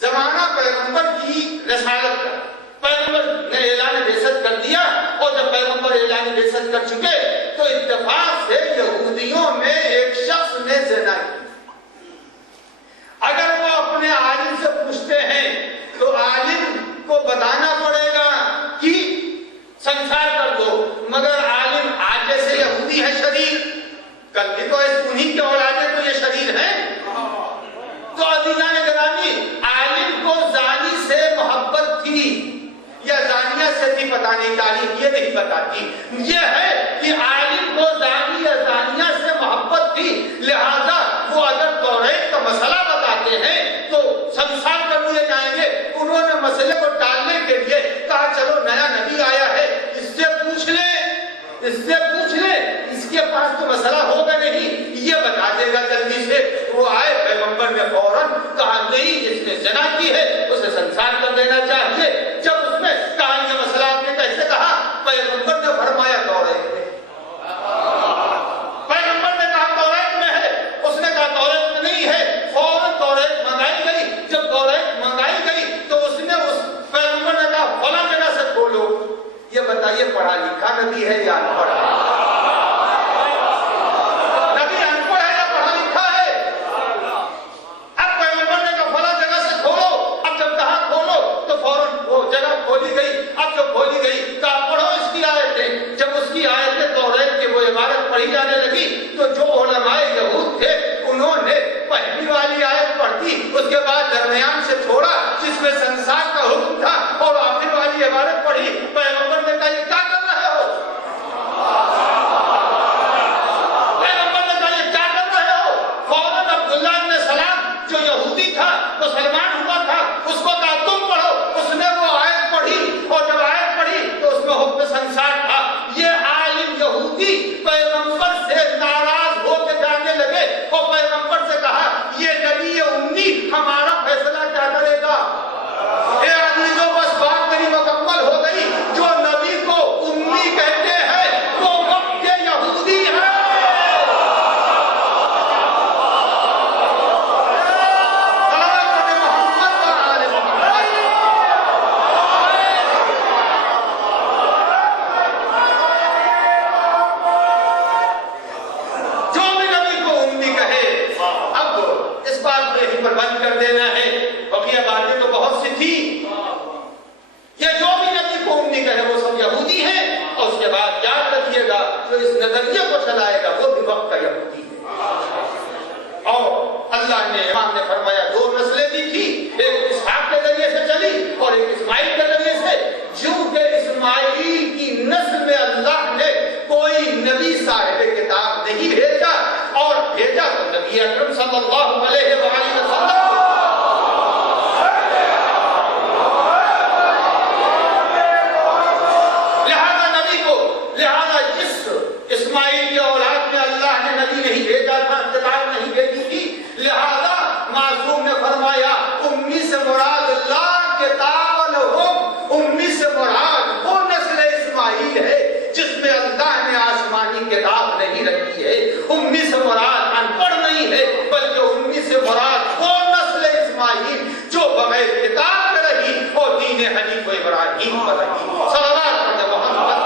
زمانہ پیغمبر کی رسالت کا، پیغمبر نے اعلان بعثت کر دیا، اور جب پیغمبر اعلان بعثت کر چکے تو اتفاق سے یہودیوں میں ایک شخص نے زنا کی۔ اگر وہ اپنے عالم سے پوچھتے ہیں تو عالم کو بتانا پڑے گا کہ سنسار کر دو، مگر عالم آج جیسے یہودی ہے شریر، کل بھی تو انہی کے اولادیں تو یہ شریر ہیں۔ تو عزیزان گرامی، عالم کو زانی سے محبت تھی یا زانیہ سے تھی پتہ نہیں، تاریخ یہ نہیں بتاتی، یہ ہے کہ عالم کو زانی یا زانیہ سے محبت تھی، لہذا وہ اگر توریت کا مسئلہ بتاتے ہیں تو سنسار کر دیے جائیں گے۔ انہوں نے مسئلے کو ٹالنے کے لیے کہا چلو نیا نبی آیا ہے، اس سے پوچھ لیں، اس کے پاس تو مسئلہ ہوگا نہیں، یہ بتا دے گا جلدی سے۔ وہ آئے، پیغمبر نے فوراً کہا نہیں، جس نے زنا کی ہے اسے سنسار کر دینا چاہیے۔ جب اس نے کہا یہ مسئلہ آپ نے کیسے کہا، پیغمبر نے فرمایا توریت میں۔ پیغمبر نے کہا توریت میں ہے، اس نے کہا توریت میں نہیں ہے، فوراً توریت منگائی گئی۔ جب توریت منگائی گئی تو اس نے پیغمبر نے کہا فلاں جگہ سے کھولو۔ یہ بتائیے پڑھا لکھا نبی ہے یا ان پڑھ ہے؟ نبی ان پڑھ ہے یا پڑھا لکھا ہے؟ اب پیغمبر نے کہا فلاں جگہ سے کھولو۔ اب جب کہا کھولو تو فوراً وہ جگہ کھولی گئی۔ اب جب کھولی گئی کہا پڑھو اس کی آیتیں۔ جب اس کی آیتیں توریت کی وہ عبارت پڑھی جانے لگی تو جو علماء یہود تھے انہوں نے پہلی والی آیت پڑھ دی، اس کے بعد درمیان سے چھوڑا جس میں سنسار کا حکم تھا، اور آخر والی عبارت پڑھی۔ پیغمبر نے کہا یہ کیا کر رہے ہو؟ کے بعد یاد رکھیے گا جو اس نظریے کو چلائے گا وہ بھی وقت کا یہودی ہے۔ اور اللہ نے امام نے فرمایا 2 نسلیں بھی تھی، ایک اسحاق کے ذریعے سے چلی اور ایک اسماعیل کے ذریعے سے، چونکہ اسماعیل کی نسل میں اللہ نے کوئی نبی صاحب کتاب نہیں بھیجا، اور بھیجا تو نبی اکرم صلی اللہ علیہ وآلہ وسلم کو۔ لہذا جس اسماعیل کی اولاد میں اللہ نے نبی نہیں بھیجا تھا، کتاب نہیں بھیجی تھی، لہذا معصوم نے فرمایا امی سے مراد اللہ کتاب الحکم، امی سے مراد وہ نسل اسماعیل ہے جس میں اللہ نے آسمانی کتاب نہیں رکھی ہے، امی سے مراد ان پڑھ نہیں ہے، بلکہ امی سے مراد وہ نسل اسماعیل جو بغیر کتاب کے رہی اور دین حنیف و ابراہیم پر رہی۔ صلوات پڑھیں محمد۔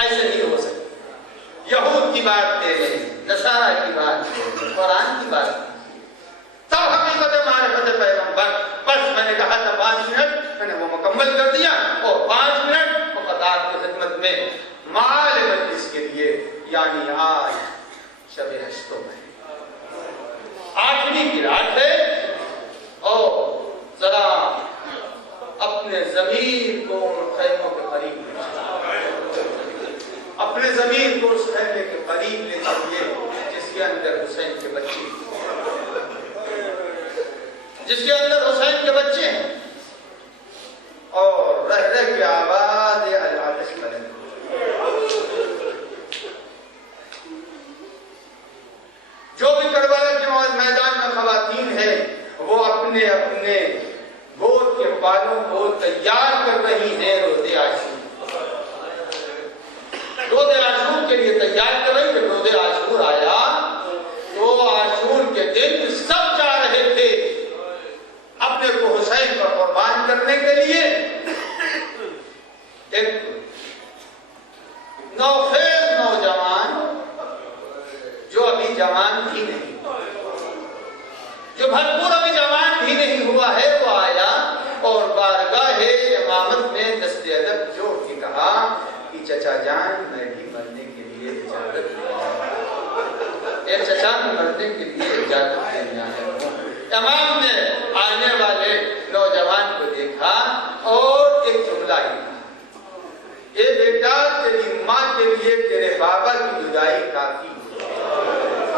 ایسے نہیں ہو سکتی، یہود کی بات دے رہے ہیں، نصارہ کی بات دے رہے ہیں، قرآن کی بات دے رہے ہیں، تب حقیقت معرفت پیغمبر۔ بس میں نے کہا تھا 5 منٹ، میں نے وہ مکمل کر دیا، اور 5 منٹ فقط آپ کی خدمت میں مال مجلس کے لیے، یعنی آج شب ہشتوں میں آخری کی رات ہے، اور ذرا اپنے ضمیر کو ان خیموں کے قریب لے چلیے، اپنے ضمیر کو اس خیمے کے قریب لے چلیے جس کے اندر حسین کے بچے، جس کے اندر حسین کے بچے ہیں، اور رہ رہ کے آواز العطش بلند۔ جو بھی کربلا کے میدان میں خواتین ہیں وہ اپنے اپنے گود کے بالوں کو تیار کر رہی ہیں روزے عاشور، روزے عاشور کے لیے تیار کر رہی ہے۔ روزے عاشور آیا تو عاشور کے دن سب جا رہے تھے اپنے کو حسین پر قربان کرنے کے لیے۔ ایک نوخیز نوجوان جو ابھی جوان بھی نہیں، جو بھرپور ابھی جوان بھی نہیں ہوا ہے، وہ آیا اور بارگاہ امامت میں دست ادب جوڑ کے کہا کہ چچا جان میں بھی مرنے کے لیے اجازت اے چچا میں مرنے کے لیے اجازت دینے آیا ہوں۔ امام نے آنے والے نوجوان کو دیکھا اور ایک جملہ ہی کہا، اے بیٹا تیری ماں کے لیے تیرے بابا کی جدائی کافی،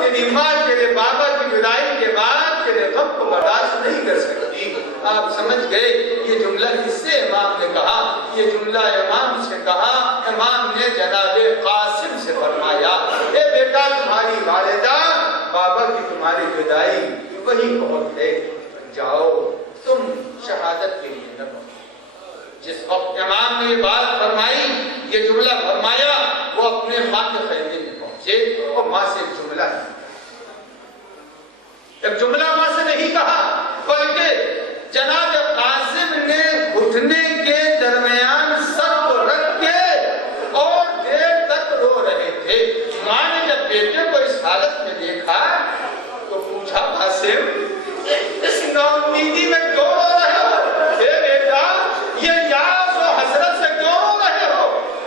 تیری ماں تیرے بابا کی جدائی کے بعد تیرے غم کو برداشت نہیں کر سکتی۔ آپ سمجھ گئے یہ جملہ کس سے امام نے کہا؟ یہ جملہ امام سے کہا، امام نے جناب قاسم سے فرمایا اے بیٹا تمہاری والدہ بابا کی تمہاری جدائی وہی بہت ہے، جاؤ تم شہادت کے لیے نہ بہو۔ جس وقت امام نے یہ بات فرمائی، یہ جملہ فرمایا، وہ اپنے ماں کے خیمے میں پہنچے اور ماں سے ایک جملہ نہیں، ایک جملہ ماں سے نہیں کہا، بلکہ جناب قاسم نے گھٹنے کے درمیان سر کو رکھ کے اور دیر تک رو رہے تھے۔ ماں نے جب بیٹے کو اس حالت میں دیکھا تو پوچھا قاسم اس ناامیدی میں کیوں رو رہے ہو؟ اے بیٹا یہ یاس و حسرت سے کیوں رو رہے ہو؟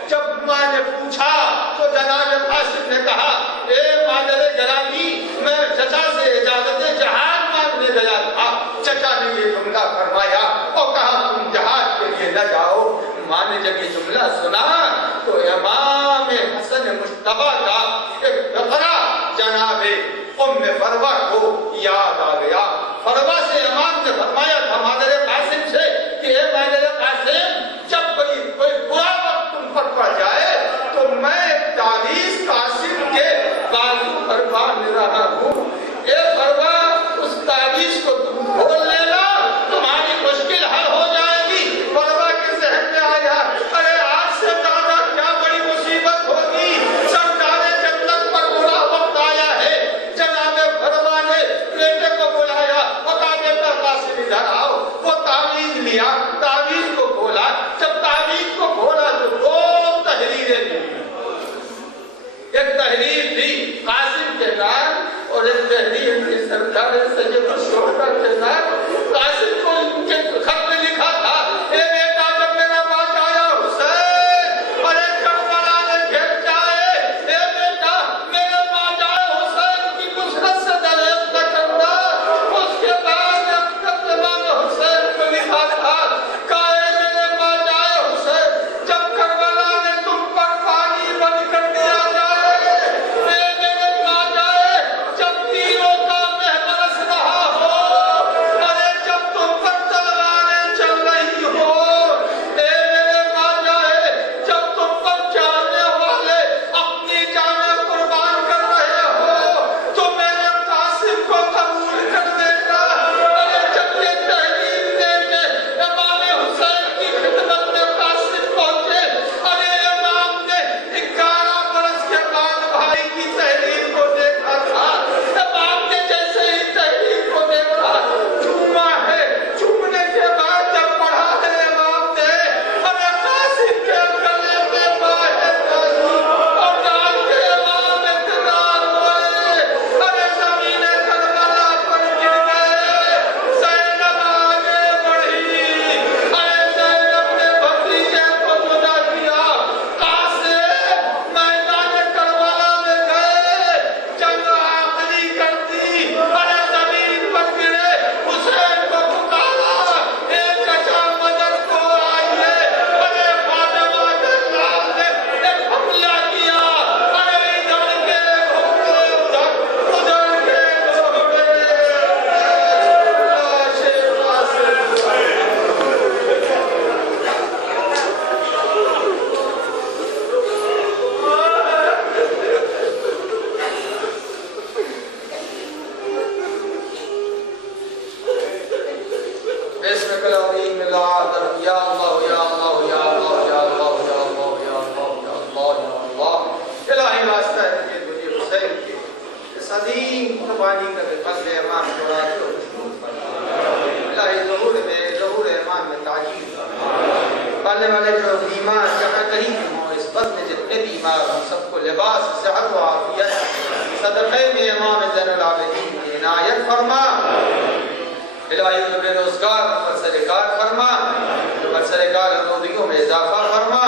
جب ماں نے پوچھا تو جناب قاسم نے کہا اے مادر گرامی میں چچا سے اجازت جہاد مانگنے گیا تھا، چچا نے یہ جملہ فرمایا اور کہا تم جہاد کے لیے نہ جاؤ۔ ماں نے جب یہ جملہ سنا تو امام حسن مشتبہ کا ایک فقرہ جناب ام فروہ کو یاد آ گیا۔ فروہ سے امام نے فرمایا تھا مادر قاسم سے کہ اے مادر قاسم جب کوئی برا وقت تم پر پڑ جائے تو میں تعویذ قاسم کے بازو پر باندھ رہا ہوں، اے فروہ اس تعویذ کو تم کھول لینا، تمہاری مشکل حل ہو جائے گی۔ فروہ کے ذہن میں آیا ارے آج سے زیادہ کیا بڑی مصیبت ہوگی، سرکار جنت پر برا وقت آیا ہے۔ جناب فروہ نے بیٹے کو بلایا اور کہا بیٹا قاسم ادھر اور ایک تحریر کی سرکار سید الشہداء کے نام قاسم کو ان کے خط میں لکھا تھا، اے بیٹا جب میرا پاس آیا حسین اور ایک کربلا نے گھر جائے، اے بیٹا میرے پاس آئے حسین کی نصرت سے دریافت نہ کرنا۔ اس کے بعد امام حسین کو لکھا تھا، کہے میرے پاس آئے حسین جب کربلا نے تم پر پانی بند کر دیا جائے، اے میرے پاس آئے جب تیروں کا مہ برس رہا ہو، ارے جب تم پر تلواریں چل رہی ہو، اے میرے پاس آئے جب تم پر جانے والے اپنی جانیں قربان کر رہے ہو تو میرے قاسم کو قبول کر دیتا۔ ارے جب یہ تحریر دے کے امام حسین کی خدمت میں قاسم پہنچے، ارے امام نے 11 برس کے بعد بھائی کی تحریر کو دیکھا تھا، امام نے جیسے ہی تحریر کو دیکھا چوما ہے، چومنے کے بعد جب پڑھا ہے امام نے، ارے قاسم کے گلے میں باہر ڈالی اور ڈال کے امام انتظار ہوئے، ارے زمین کربلا پر گر گئے۔ زینب آگے بڑھی، ارے زینب نے بھتیجے کو جدا کیا، قاسم میدان کربلا میں گئے، جنگ آخری کر دی، ارے زمین پر گرے، حسین کو پکارا، اے چچا مدد کو آئیے، ارے فاطمہ کے لال نے ایک حملہ کیا، ارے ادھر کے گھوڑے ادھر کے گھوڑے، لاش قاسم۔ بسم العظیم العظم یا اللہ یا اللہ یا اللہ یا اللہ یا اللہ یا اللہ یا اللہ یا اللہ۔ الہی واسطہ ہے کہ تجھے حسین کے اس عظیم قربانی کا قلب امام جوڑا کے مشہور فرما۔ الہی ظہور امام میں تعجیل فرما۔ پالنے والے جو بیمار جہاں کہیں ہوں، اس وقت میں جتنے بیمار ہوں سب کو لباس صحت و عافیت صدقے میں امام زین العابدین کی عنایت فرما۔ الہی تمہیں روزگار برسر کار فرما، برسر کار روزیوں میں اضافہ فرما۔